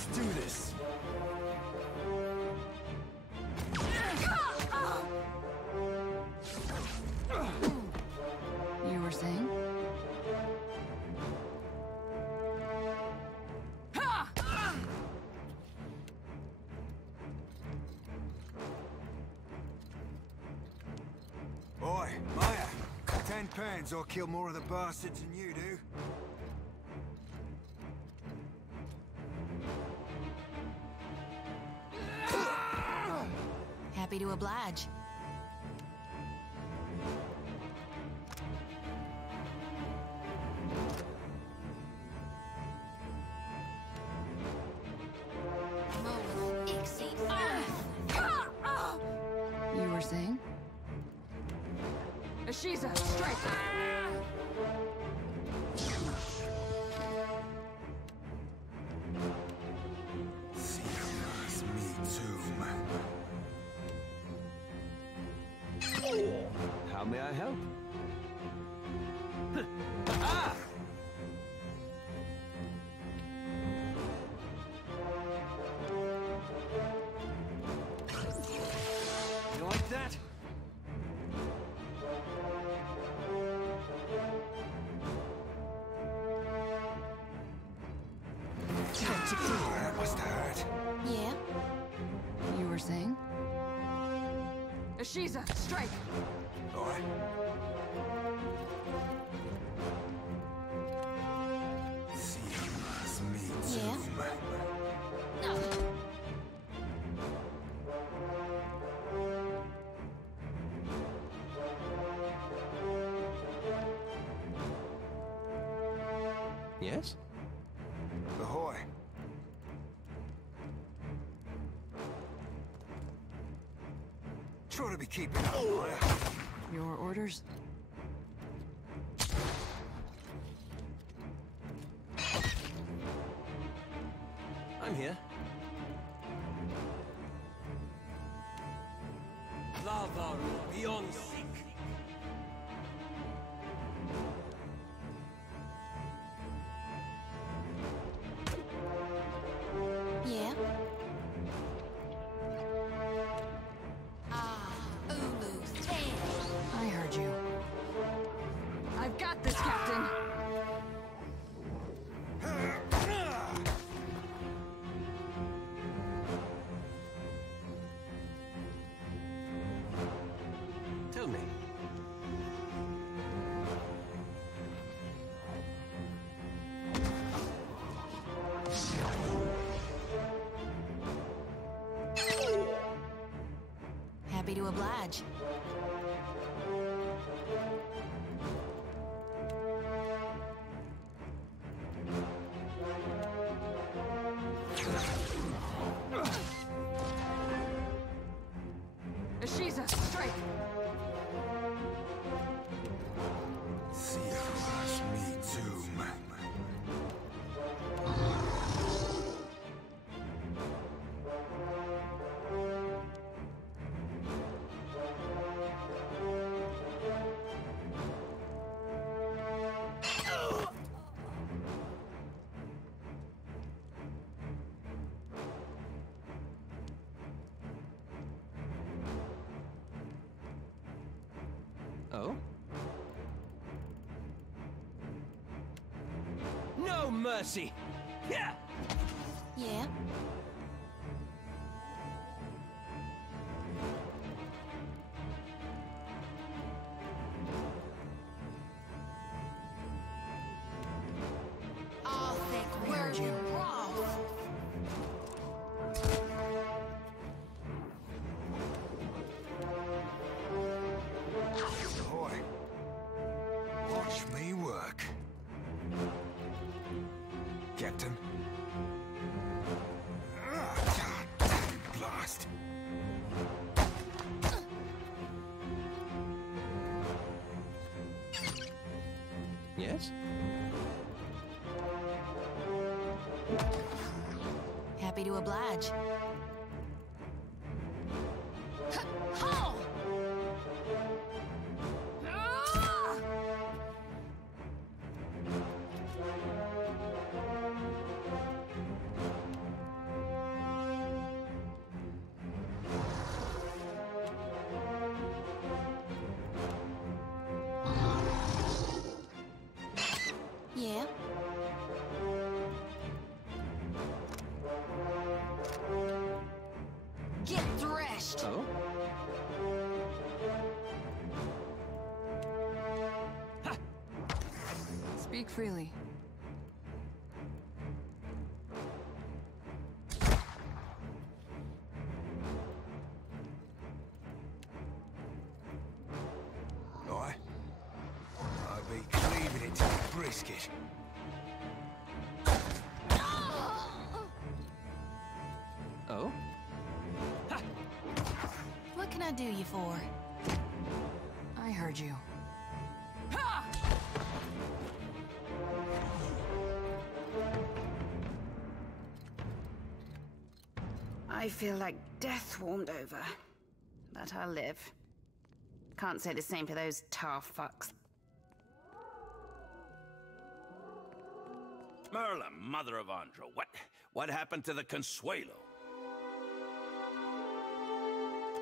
Let's do this. You were saying? Oi, Maya. 10 pounds, I'll kill more of the bastards than you do. Happy to oblige. You were saying? Ashiza, strike! It's me too, man. How may I help? You like that? That must have hurt. Yeah? You were saying? Ashiza, strike! Oi. It's me too, Yeah? man. Yes? Ahoy. Try to be keeping up, Maya. Your orders? I'm here. Lava beyond seek. Yeah? Ulu's tail. I heard you. I've got this, Captain! Tell me. Happy to oblige. Ashiza, strike! It's me too, man. Oh? No mercy! Yeah! Yeah? I'll think we heard you. Ahoy. Watch me work. Captain. Blast. Yes? Happy to oblige. Speak freely. I'll be cleaving it to the brisket. Oh? What can I do you for? I heard you. I feel like death swarmed over. But I'll live. Can't say the same for those tar fucks. Merla, mother of Andro, what happened to the Consuelo?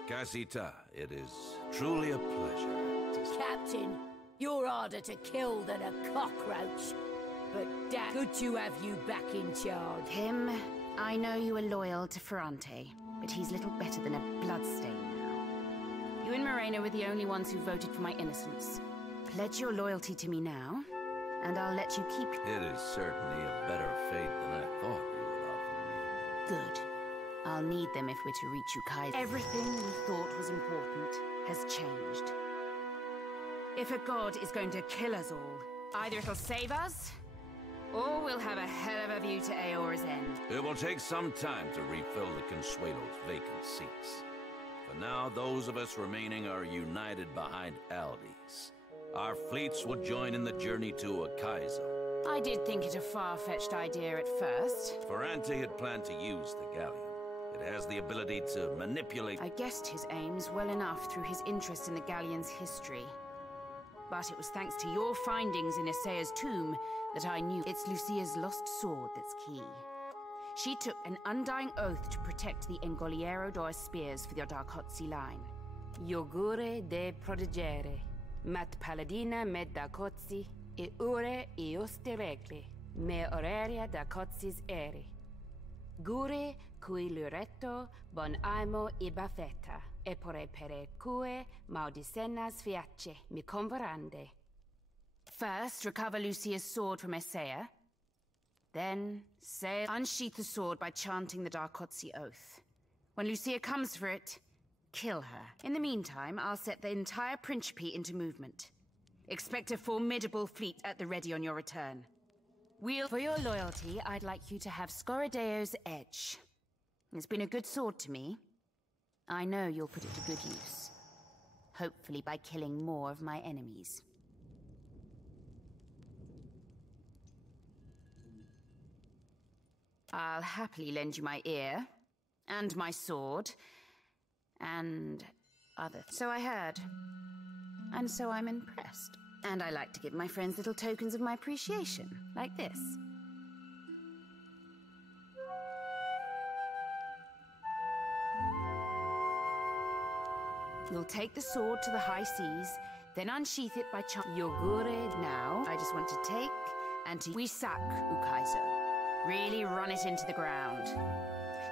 Casita, it is truly a pleasure. Captain, you're harder to kill than a cockroach. But damn good to have you back in charge. Him, I know you are loyal to Ferrante, but he's little better than a bloodstain now. You and Morena were the only ones who voted for my innocence. Pledge your loyalty to me now, and I'll let you keep... It is certainly a better fate than I thought you would offer me. Good. I'll need them if we're to reach Ukai. Everything we thought was important has changed. If a god is going to kill us all, either it'll save us, or we'll have a hell of a view to Aora's end. It will take some time to refill the Consuelo's vacant seats. For now, those of us remaining are united behind Aldi's. Our fleets will join in the journey to Akaizo. I did think it a far-fetched idea at first. Ferrante had planned to use the galleon. It has the ability to manipulate... I guessed his aims well enough through his interest in the galleon's history. But it was thanks to your findings in Isaya's tomb that I knew it's Lucia's lost sword that's key. She took an undying oath to protect the Engoliero d'Or spears for the Darkotsi line. Iogure de protegere, mat paladina med Darkotsi, e ure ioste regle, me aurelia Darkotsis ere. Gure cui luretto bon aimo ibafeta, e pore pere cue maudicenas fiace, mi convorande. First, recover Lucia's sword from Isaiah. Then, unsheath the sword by chanting the Darkotsi oath. When Lucia comes for it, kill her. In the meantime, I'll set the entire Principe into movement. Expect a formidable fleet at the ready on your return. For your loyalty, I'd like you to have Scoradeo's Edge. It's been a good sword to me. I know you'll put it to good use. Hopefully by killing more of my enemies. I'll happily lend you my ear, and my sword, and other... So I heard. And so I'm impressed. And I like to give my friends little tokens of my appreciation, like this. You'll take the sword to the high seas, then unsheath it by Yogure now. I just want to take and to... We sack Ukaizo. Really run it into the ground.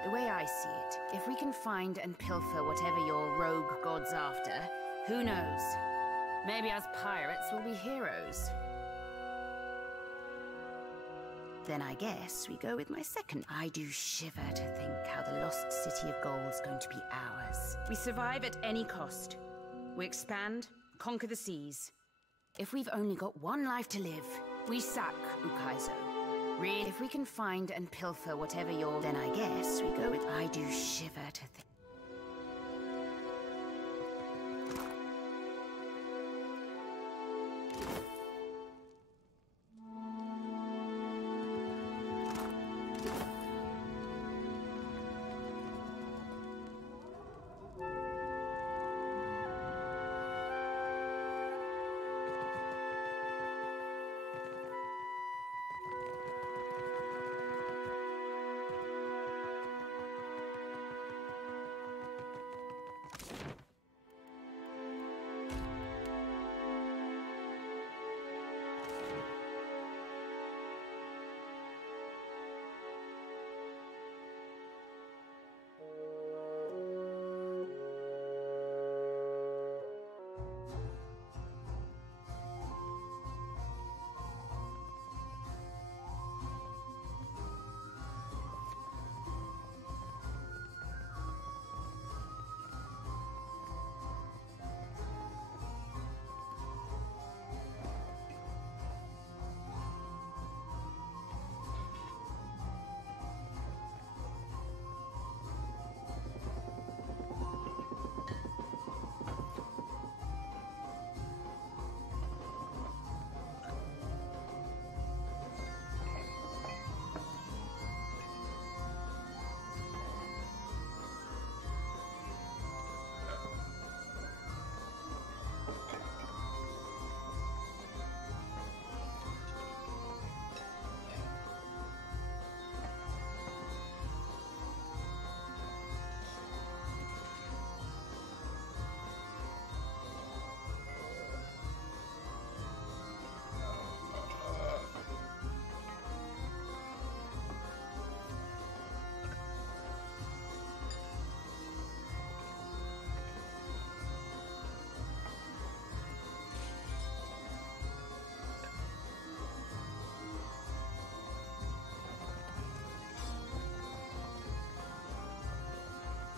The way I see it, if we can find and pilfer whatever your rogue god's after, who knows? Maybe us pirates will be heroes. Then I guess we go with my second. I do shiver to think how the lost city of gold's going to be ours. We survive at any cost. We expand, conquer the seas. If we've only got one life to live, we sack Ukaizo. Really, if we can find and pilfer whatever your... Then I guess we go with... I do shiver to think.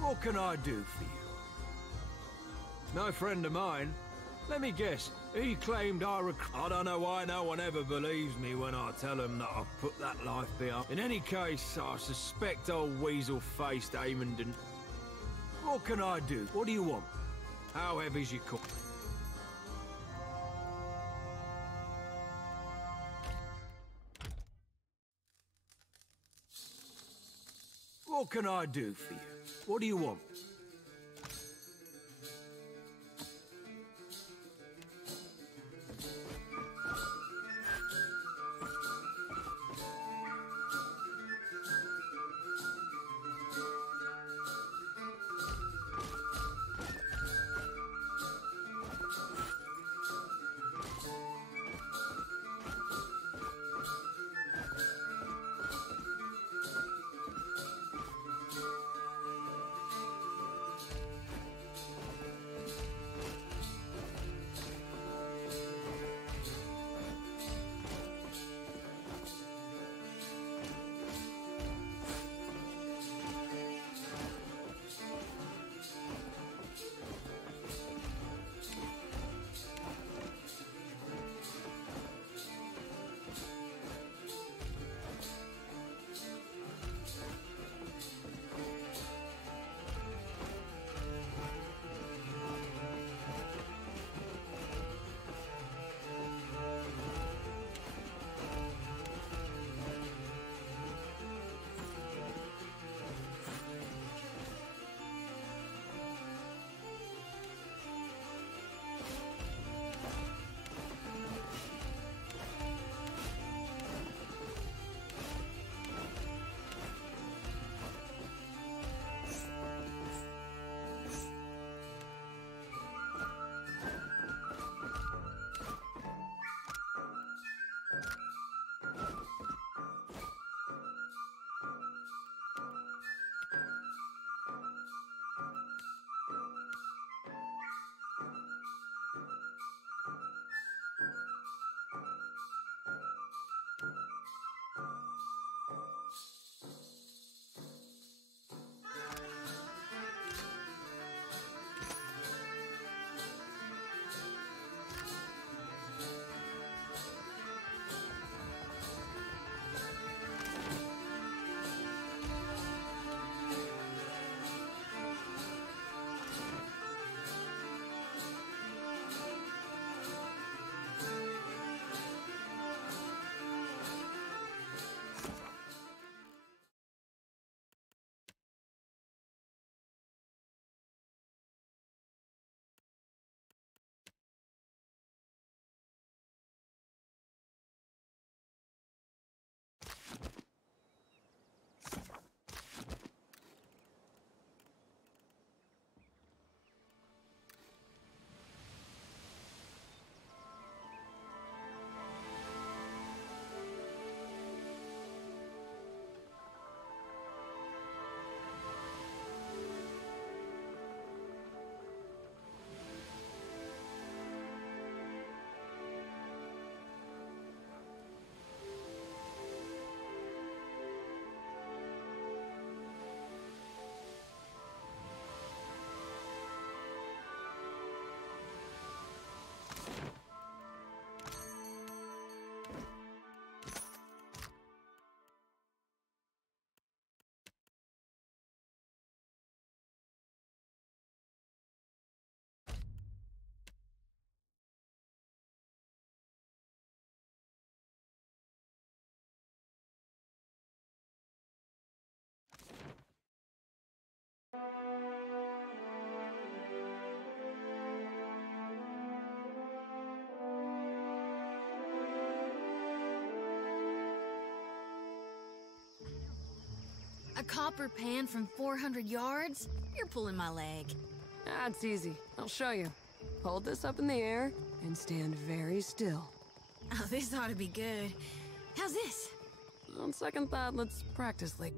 What can I do for you? No friend of mine. Let me guess, he claimed I don't know why no one ever believes me when I tell them that I've put that life behind. In any case, I suspect old weasel-faced Eamon didn't... What can I do? What do you want? How heavy's your call? What can I do for you? What do you want? A copper pan from 400 yards? You're pulling my leg. That's easy. I'll show you. Hold this up in the air and stand very still. Oh, this ought to be good. How's this? On second thought, let's practice like...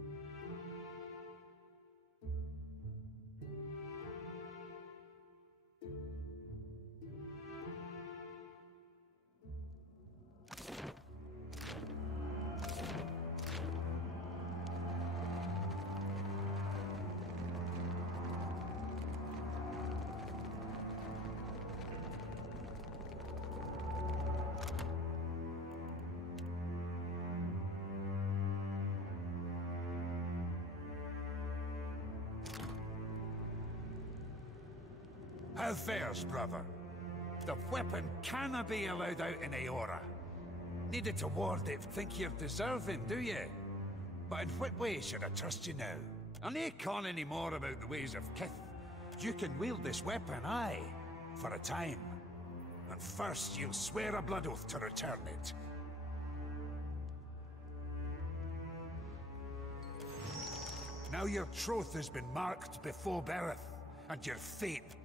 How fares, brother? The weapon cannot be allowed out in Aora. Needed to ward it, think you're deserving, do you? But in what way should I trust you now? I nae con any more about the ways of Kith. You can wield this weapon, aye, for a time. And first you'll swear a blood oath to return it. Now your troth has been marked before Bereth, and your fate.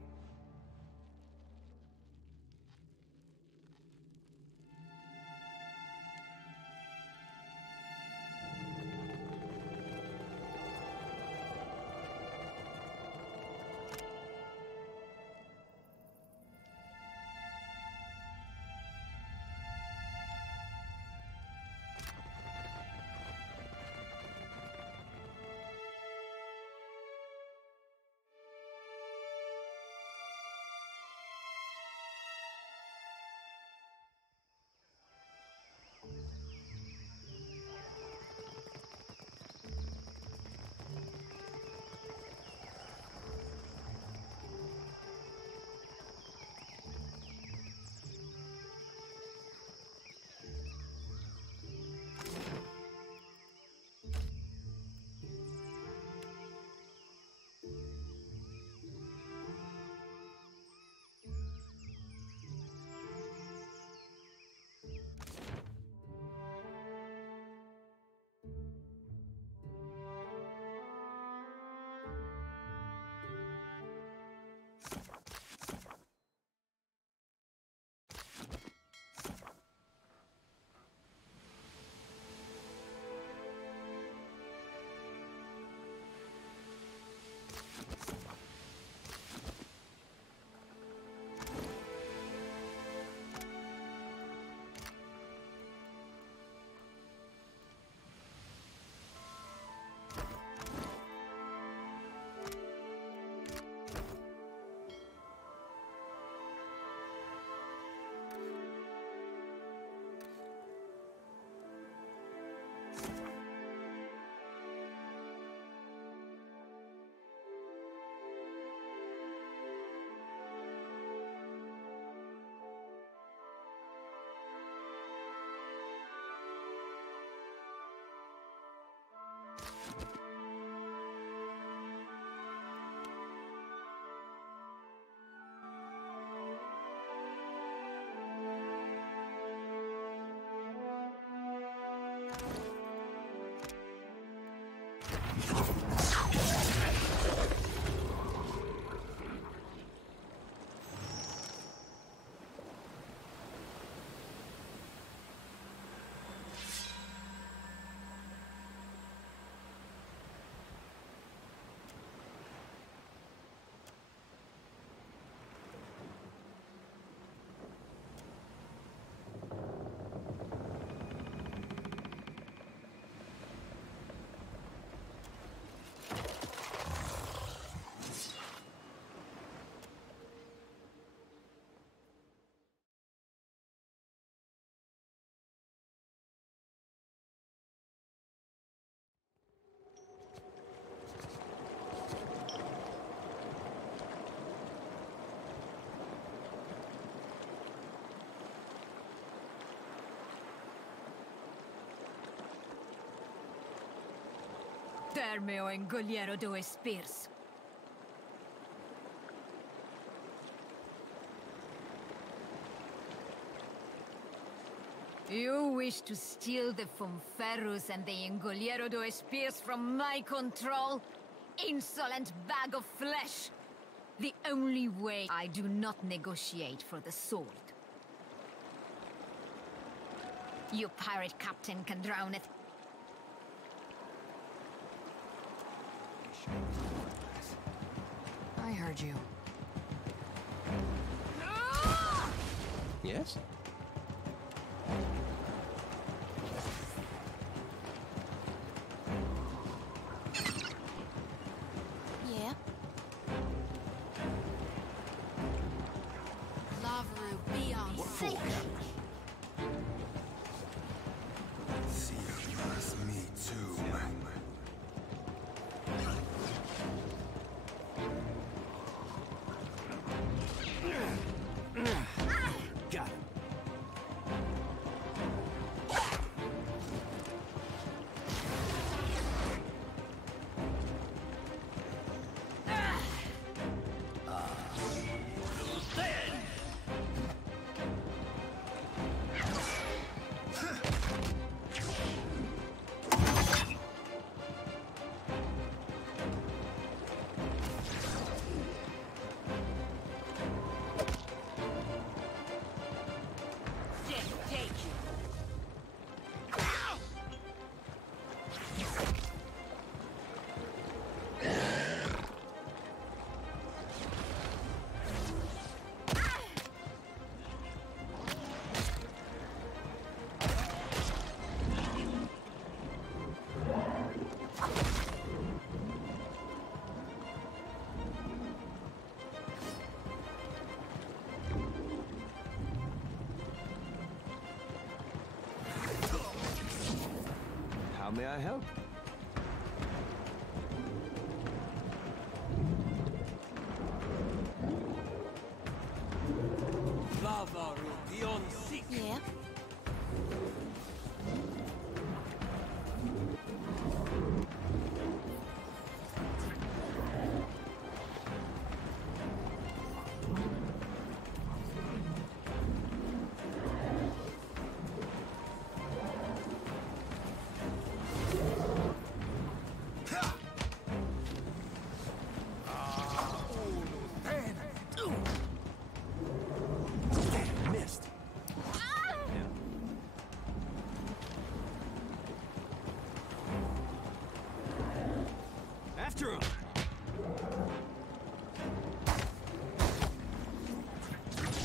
Terme o Engoliero 2 Spears. You wish to steal the Fumferus and the Engoliero 2 Spears from my control? Insolent bag of flesh! The only way I do not negotiate for the sword. You pirate captain can drown it. I heard you. Yes? Yeah? Lavaru, be on safe. See, that's me too, man. How may I help? Yeah? After him!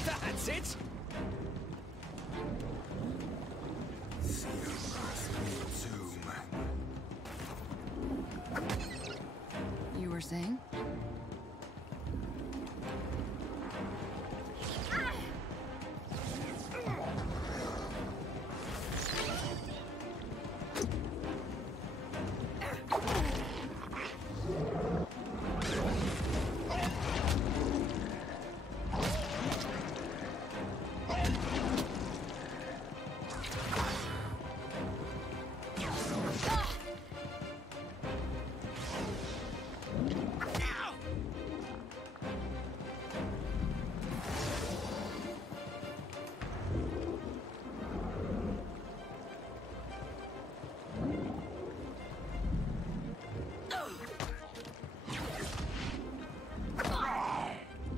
That's it! You were saying?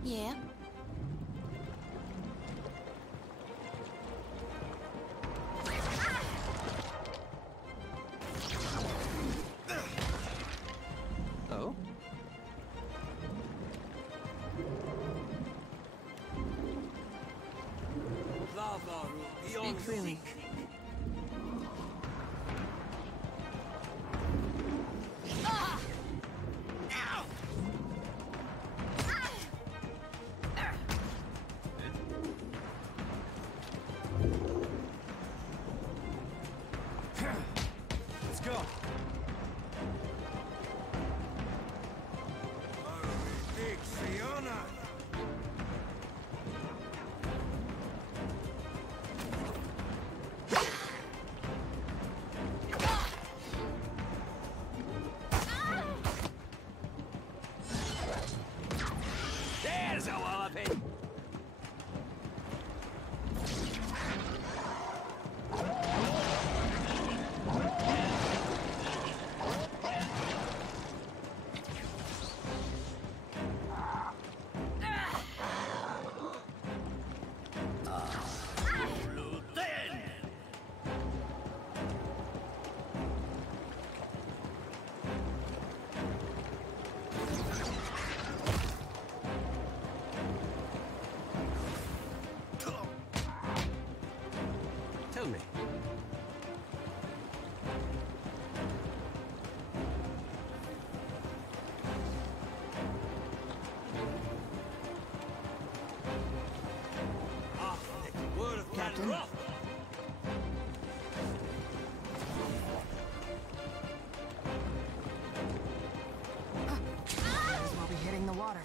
Yeah? Oh? Speak freely. Let's go! There's a walloping! Tell me. Captain? We'll be hitting the water.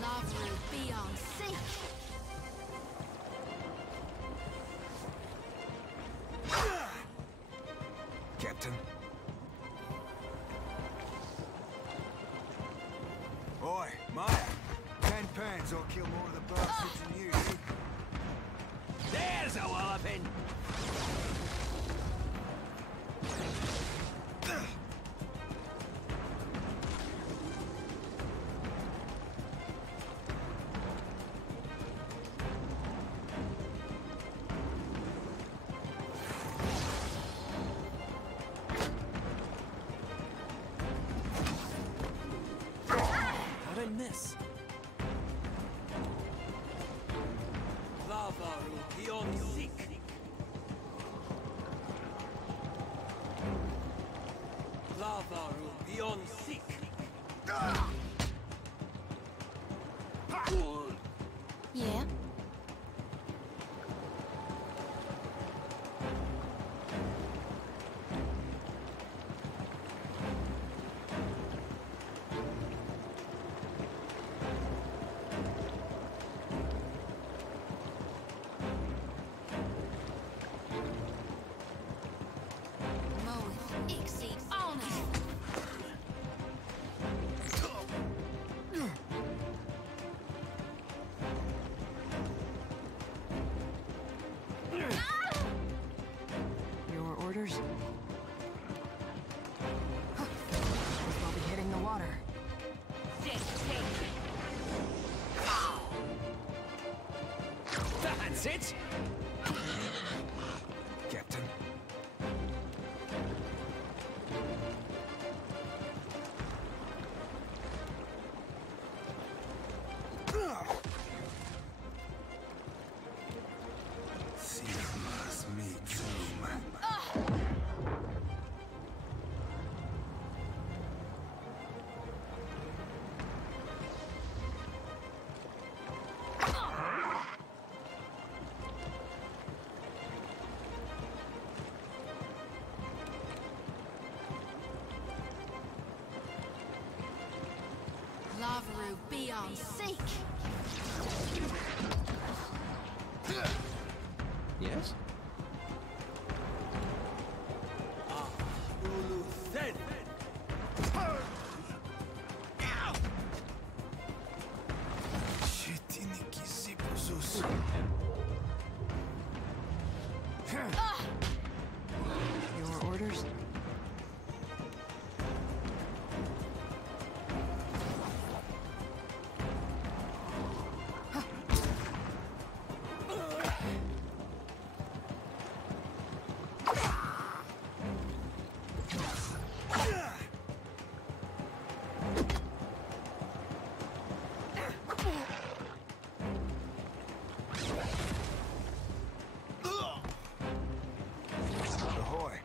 Love will be on sync. Captain. Oi, Maya. 10 pounds will kill more of the bastards than you, eh? There's a walloping! How'd I miss? beyond sick. Lava beyond sick. Yeah? Your orders? We'll be hitting the water. That's it! Captain. Lavaru beyond seek. Yes? Ulu Sen! Your orders? Ahoy.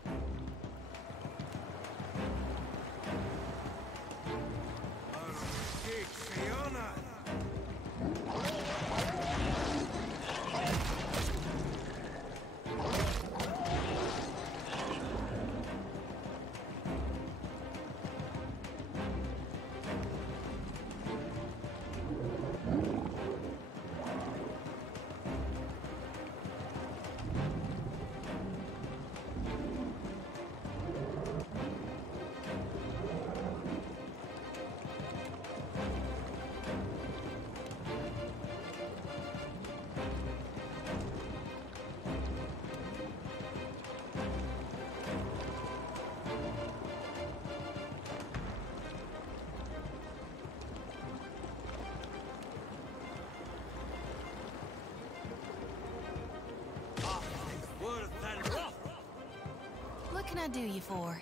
What can I do you for?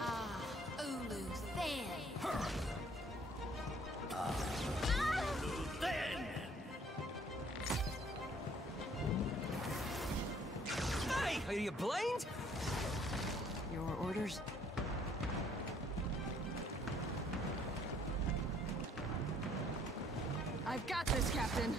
Ah, Ulu Thin. Hey, are you blind? Your orders? I've got this, Captain.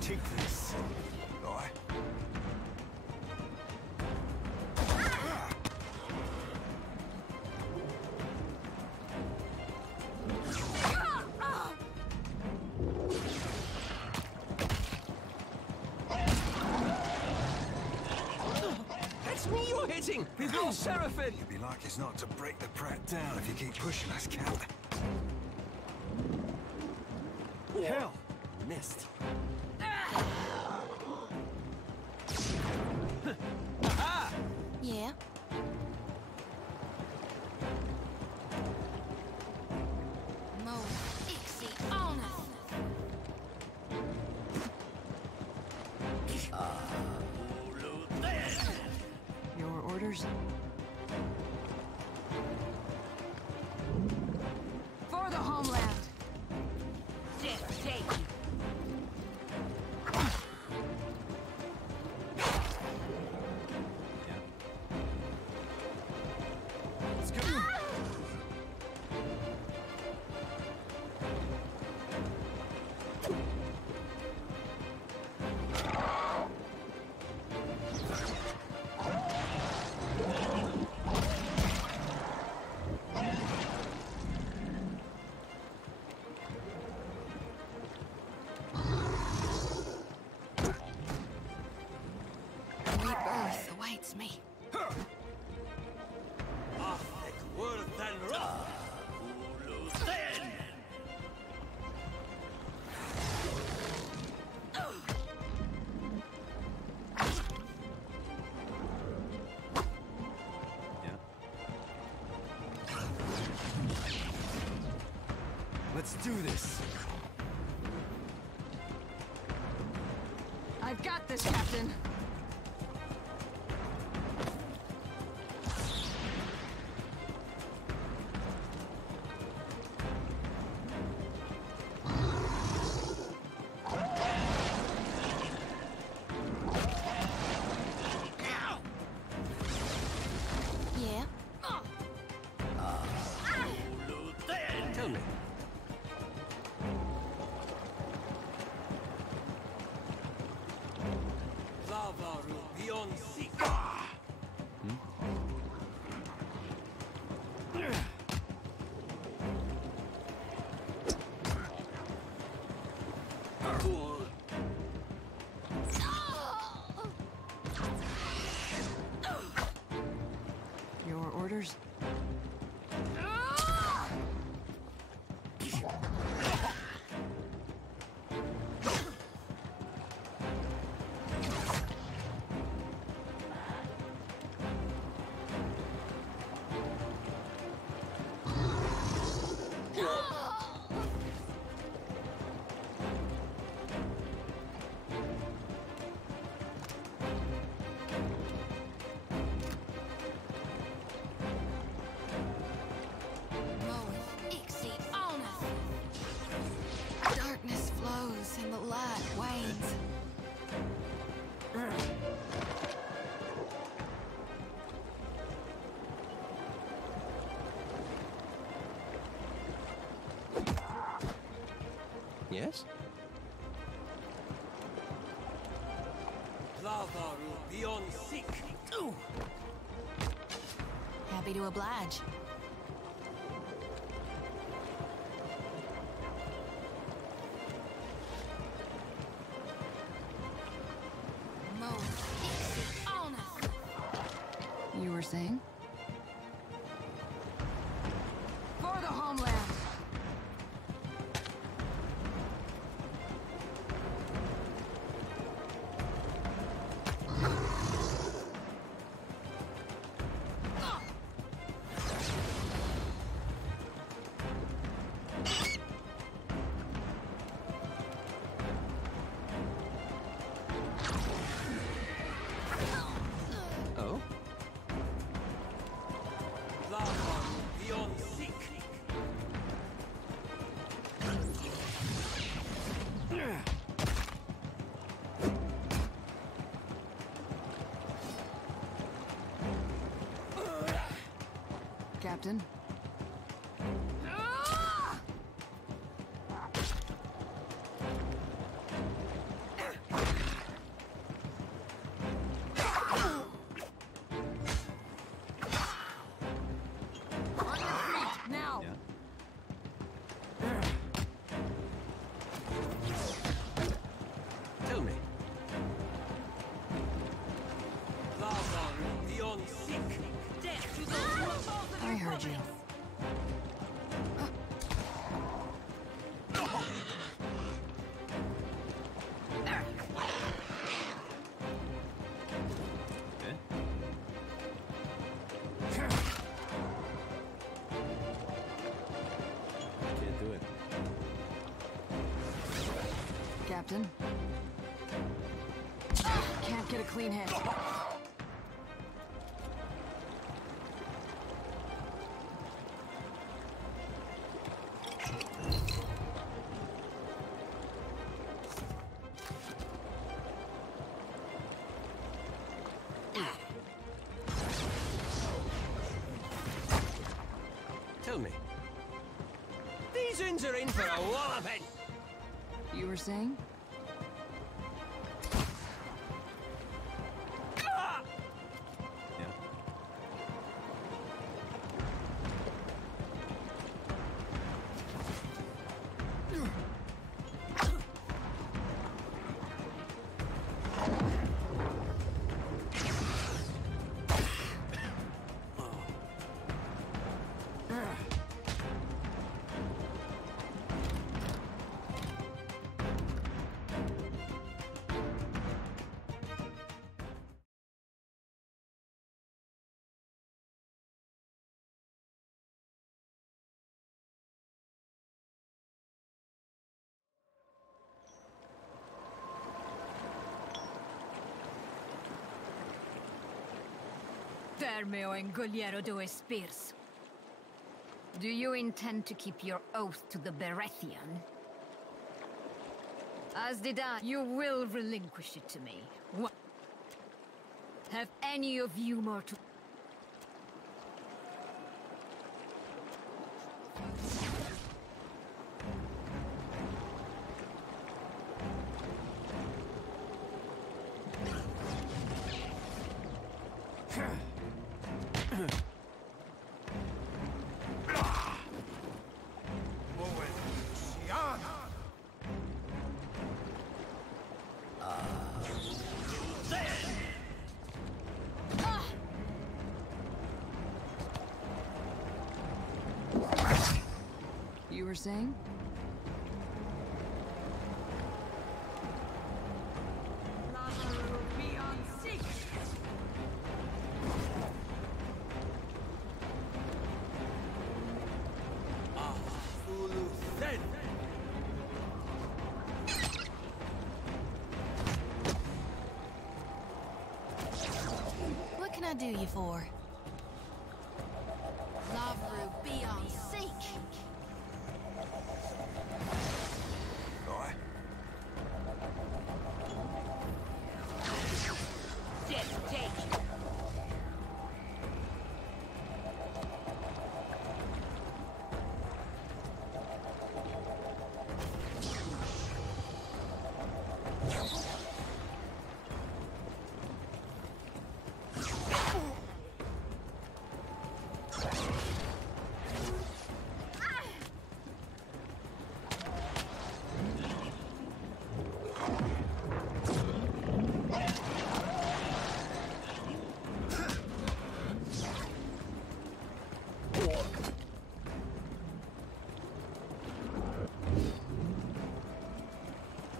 Take this. Alright. That's me you're hitting! With your Seraphim! You'd be like us not to break the Pratt down if you keep pushing us, Cap. Hell! Missed. Yeah? Mo Ixie Honest. Let's go. Rebirth awaits me. Let's do this. I've got this, Captain. Yeah? Tell me. Your orders? Darkness flows and the light wanes. Yes? Happy to oblige. You were saying? For the homeland! Oh? Captain? Now! Tell me. I heard you. Can't do it. Captain? Can't get a clean hit. tell me. These uns are in for a walloping! You were saying? Termeo Engoliero do Espirs. Do you intend to keep your oath to the Berethian? As did I. You will relinquish it to me. What? Have any of you more to... You were saying? What can I do you for? Lavru be on seek.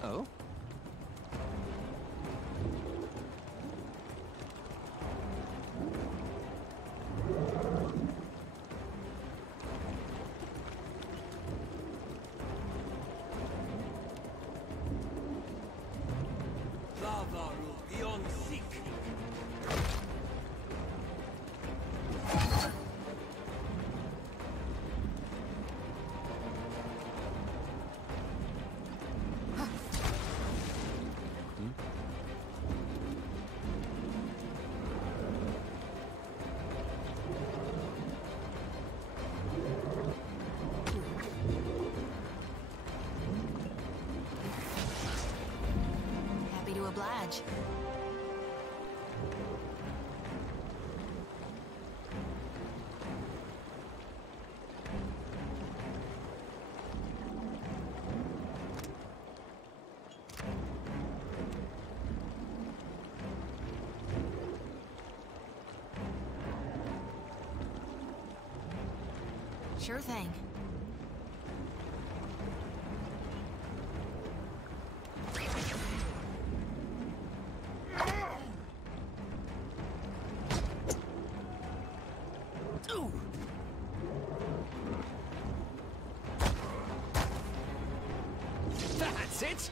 Oh? Lavaru beyond seek. Happy to oblige. Sure thing. That's it!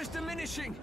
is diminishing!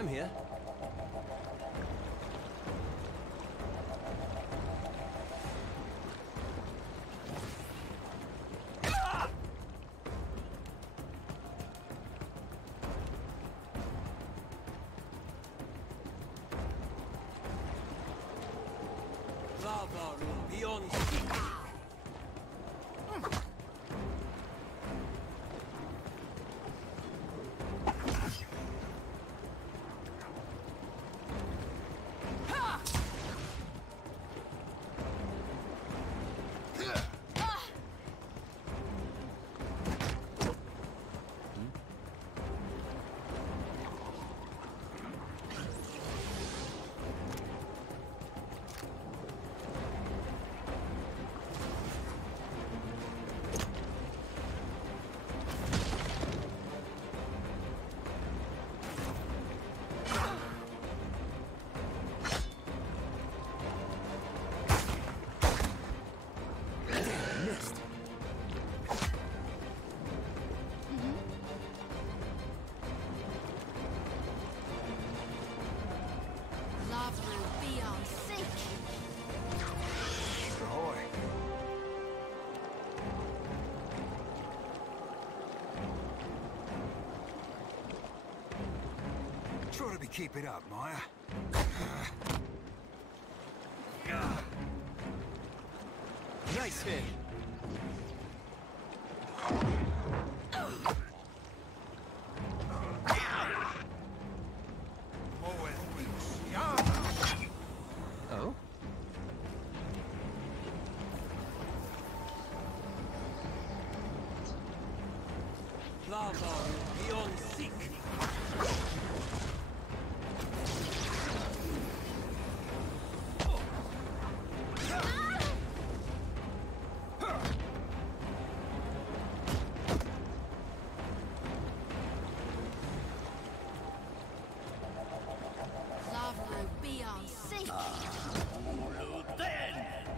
I'm here. Lava beyond. Try to keep it up, Maya. Nice hit. Oh? Lava beyond seek.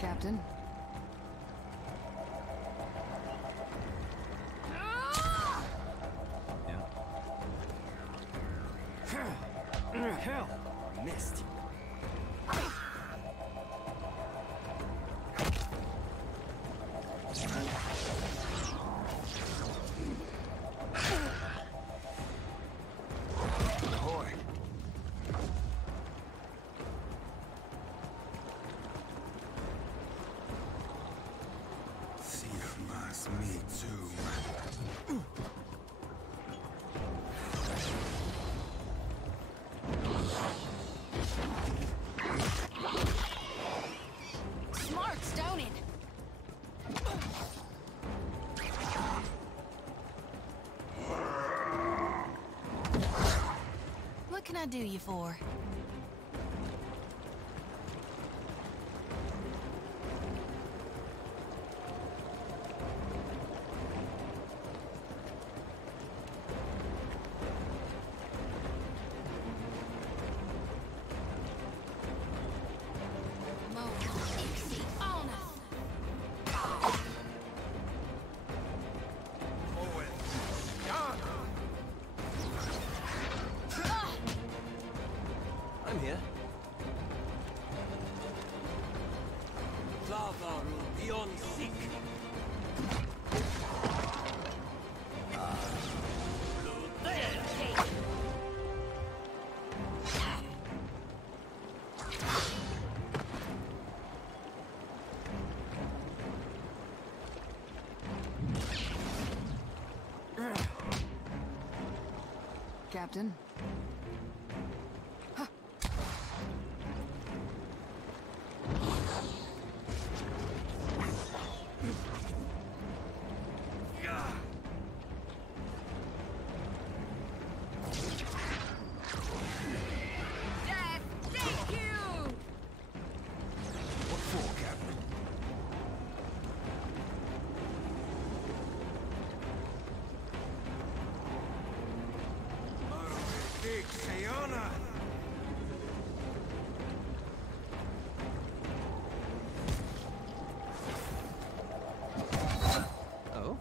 Captain? Hell, missed. Me too. Smart. can I do you for? I'm here. Lava beyond seek. Captain? Oh?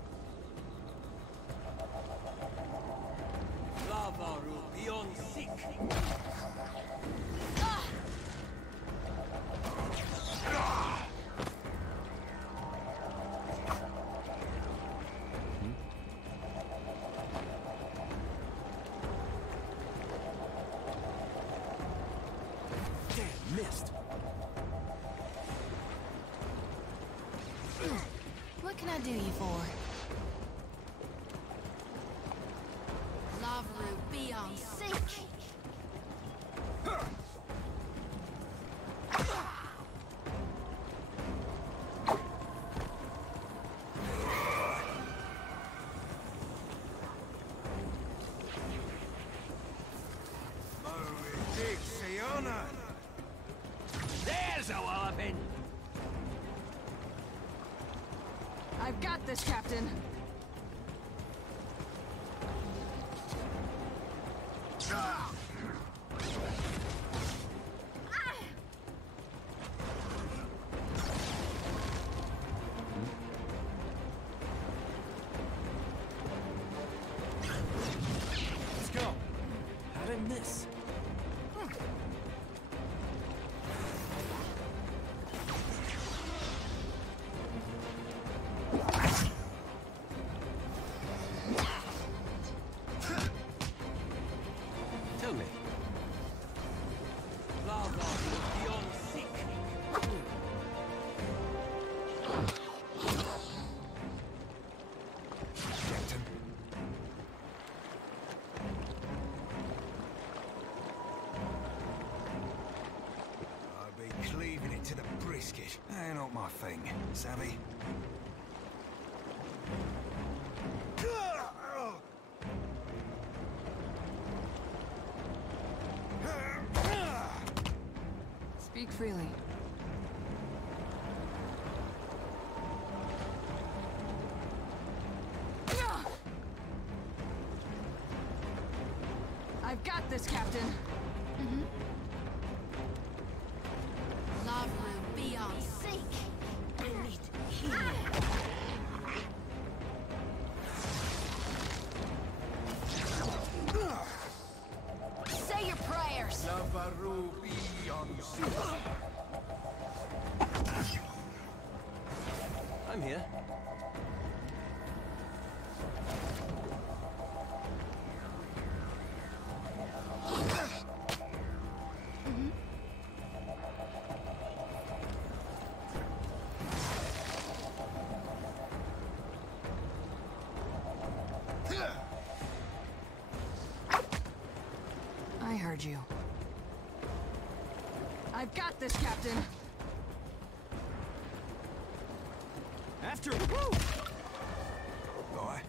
Lava beyond seek. Damn, missed. What can I do you for? Lava beyond seek. There's a walloping. I've got this, Captain. Let's go. How did I miss? Tell me. Lava beyond seek. Captain. I'll be cleaving it to the brisket. Ain't not my thing, savvy? Speak freely. I've got this, Captain. Lava beyond seek. Bring it here. Say your prayers. Lavaru beyond seek. I'm here. I heard you. I've got this, Captain. After woo! Right.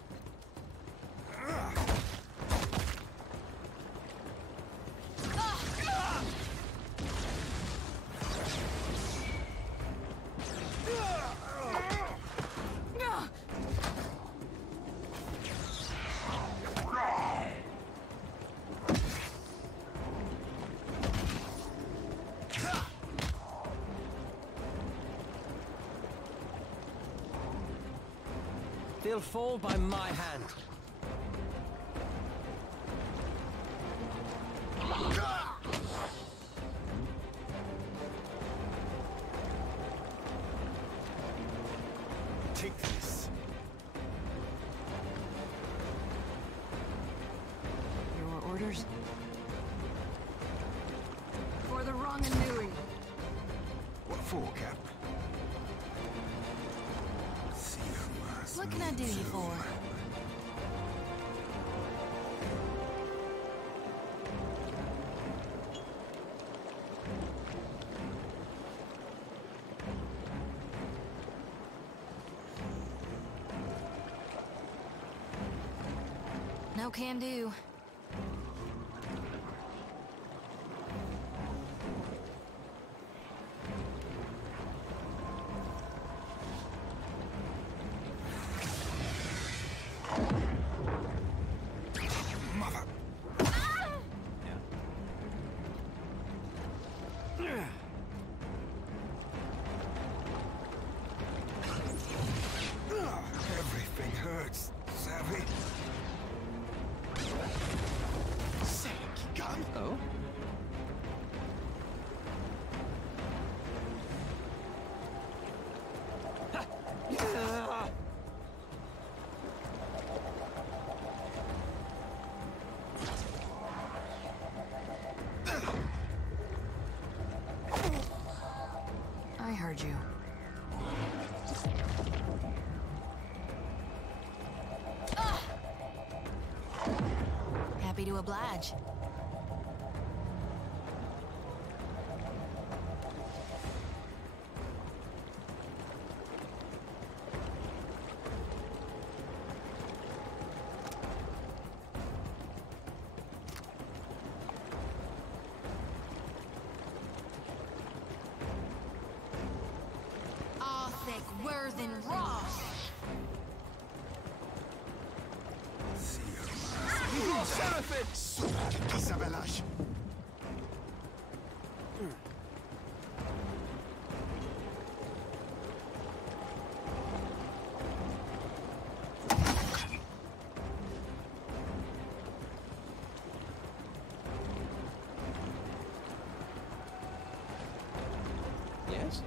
They'll fall by my hand. Take this. Your orders? For the wrong and Nui. What for, Cap? What can I do you for? No can do. Everything hurts, savvy. Gun? Oh? I heard you. Happy to oblige. Worthen Ross. Yes?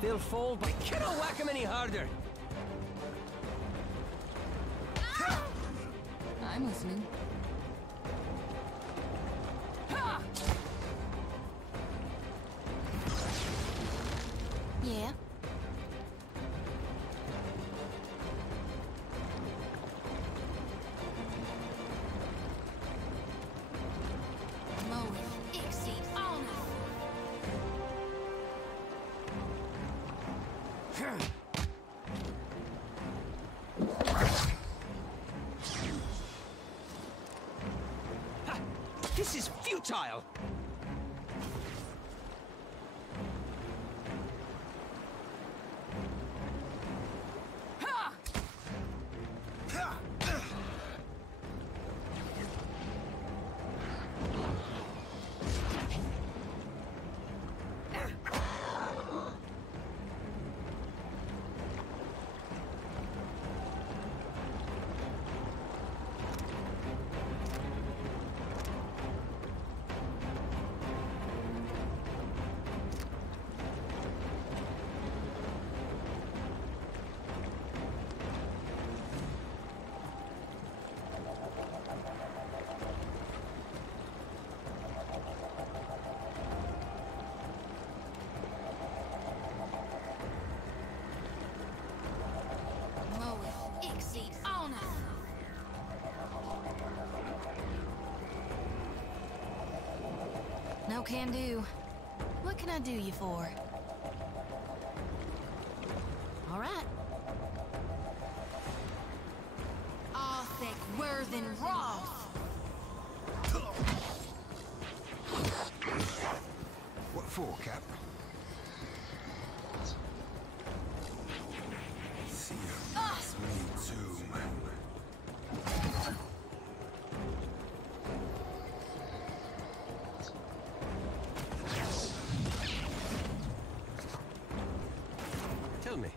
They'll fall, but I cannot whack them any harder. I'm listening. Yeah. This is futile! No can do. What can I do you for? All right. Arthur Worthen Roth. What for, Cap? Tell me,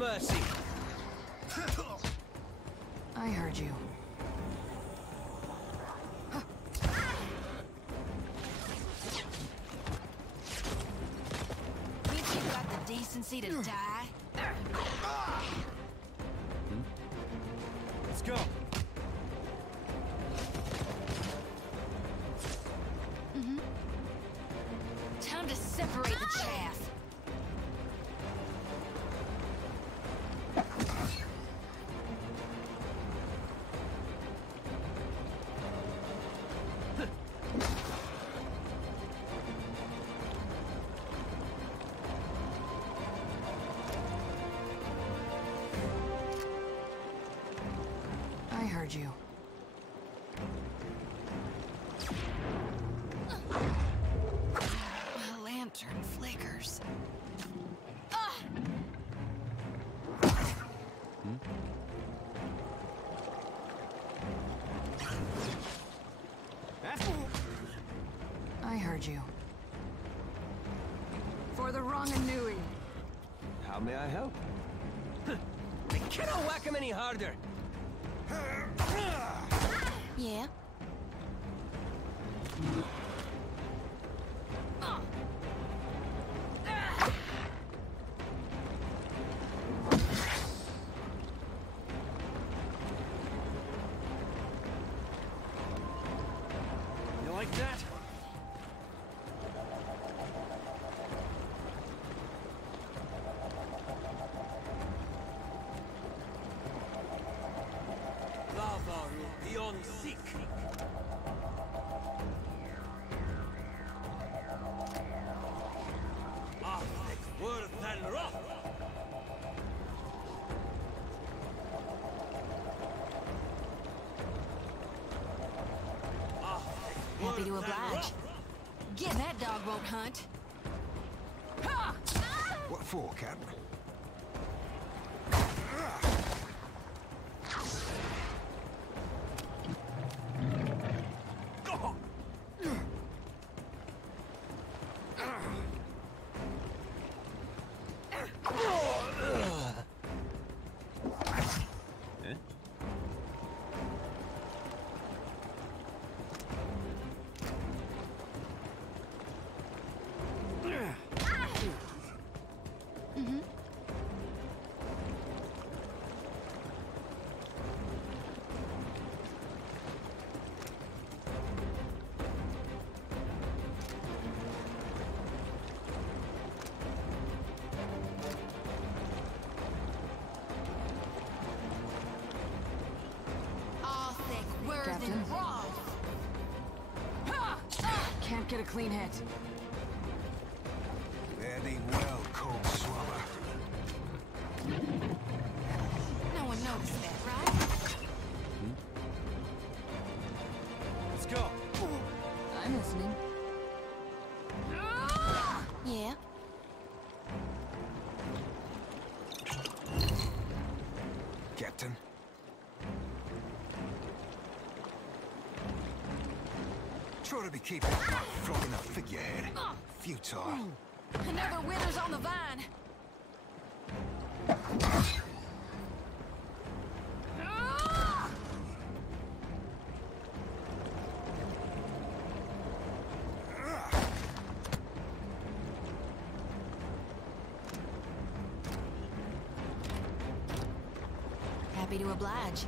mercy. I heard you. Think you got the decency to die? Let's go. Time to separate the chaff. I heard you. My lantern flickers. I heard you. For the wrong Anui. How may I help? I cannot whack him any harder. Yeah? You like that? Lava beyond seek. Worth and rough. Happy to oblige. Get that dog won't hunt. What for, Cap? Captain. Can't get a clean hit. Very well, cold swallow. No one noticed that, right? Let's go. I'm listening. Yeah? Captain? Try to be keeping up like flogging a figurehead. Futile. Another withers on the vine. Happy to oblige.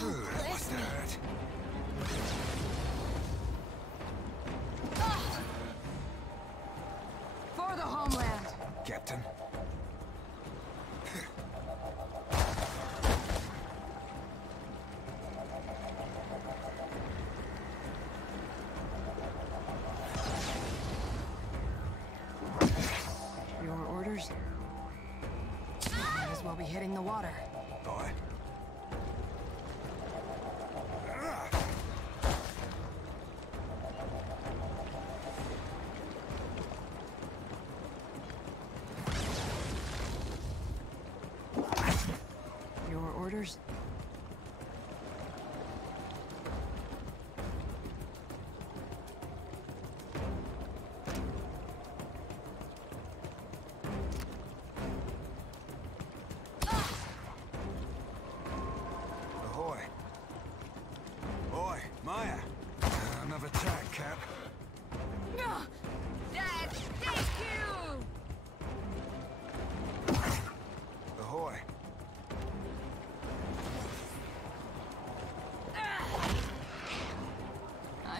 Must have hurt. For the homeland. Captain? Your orders? Might as well be hitting the water. Aye. Your orders?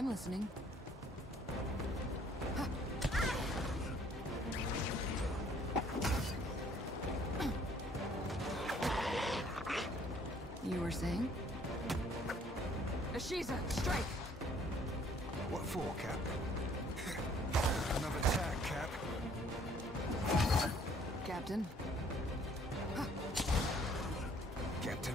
I'm listening. You were saying? Ashiza, strike! What for, Cap? Another tag, Cap. Captain? Captain.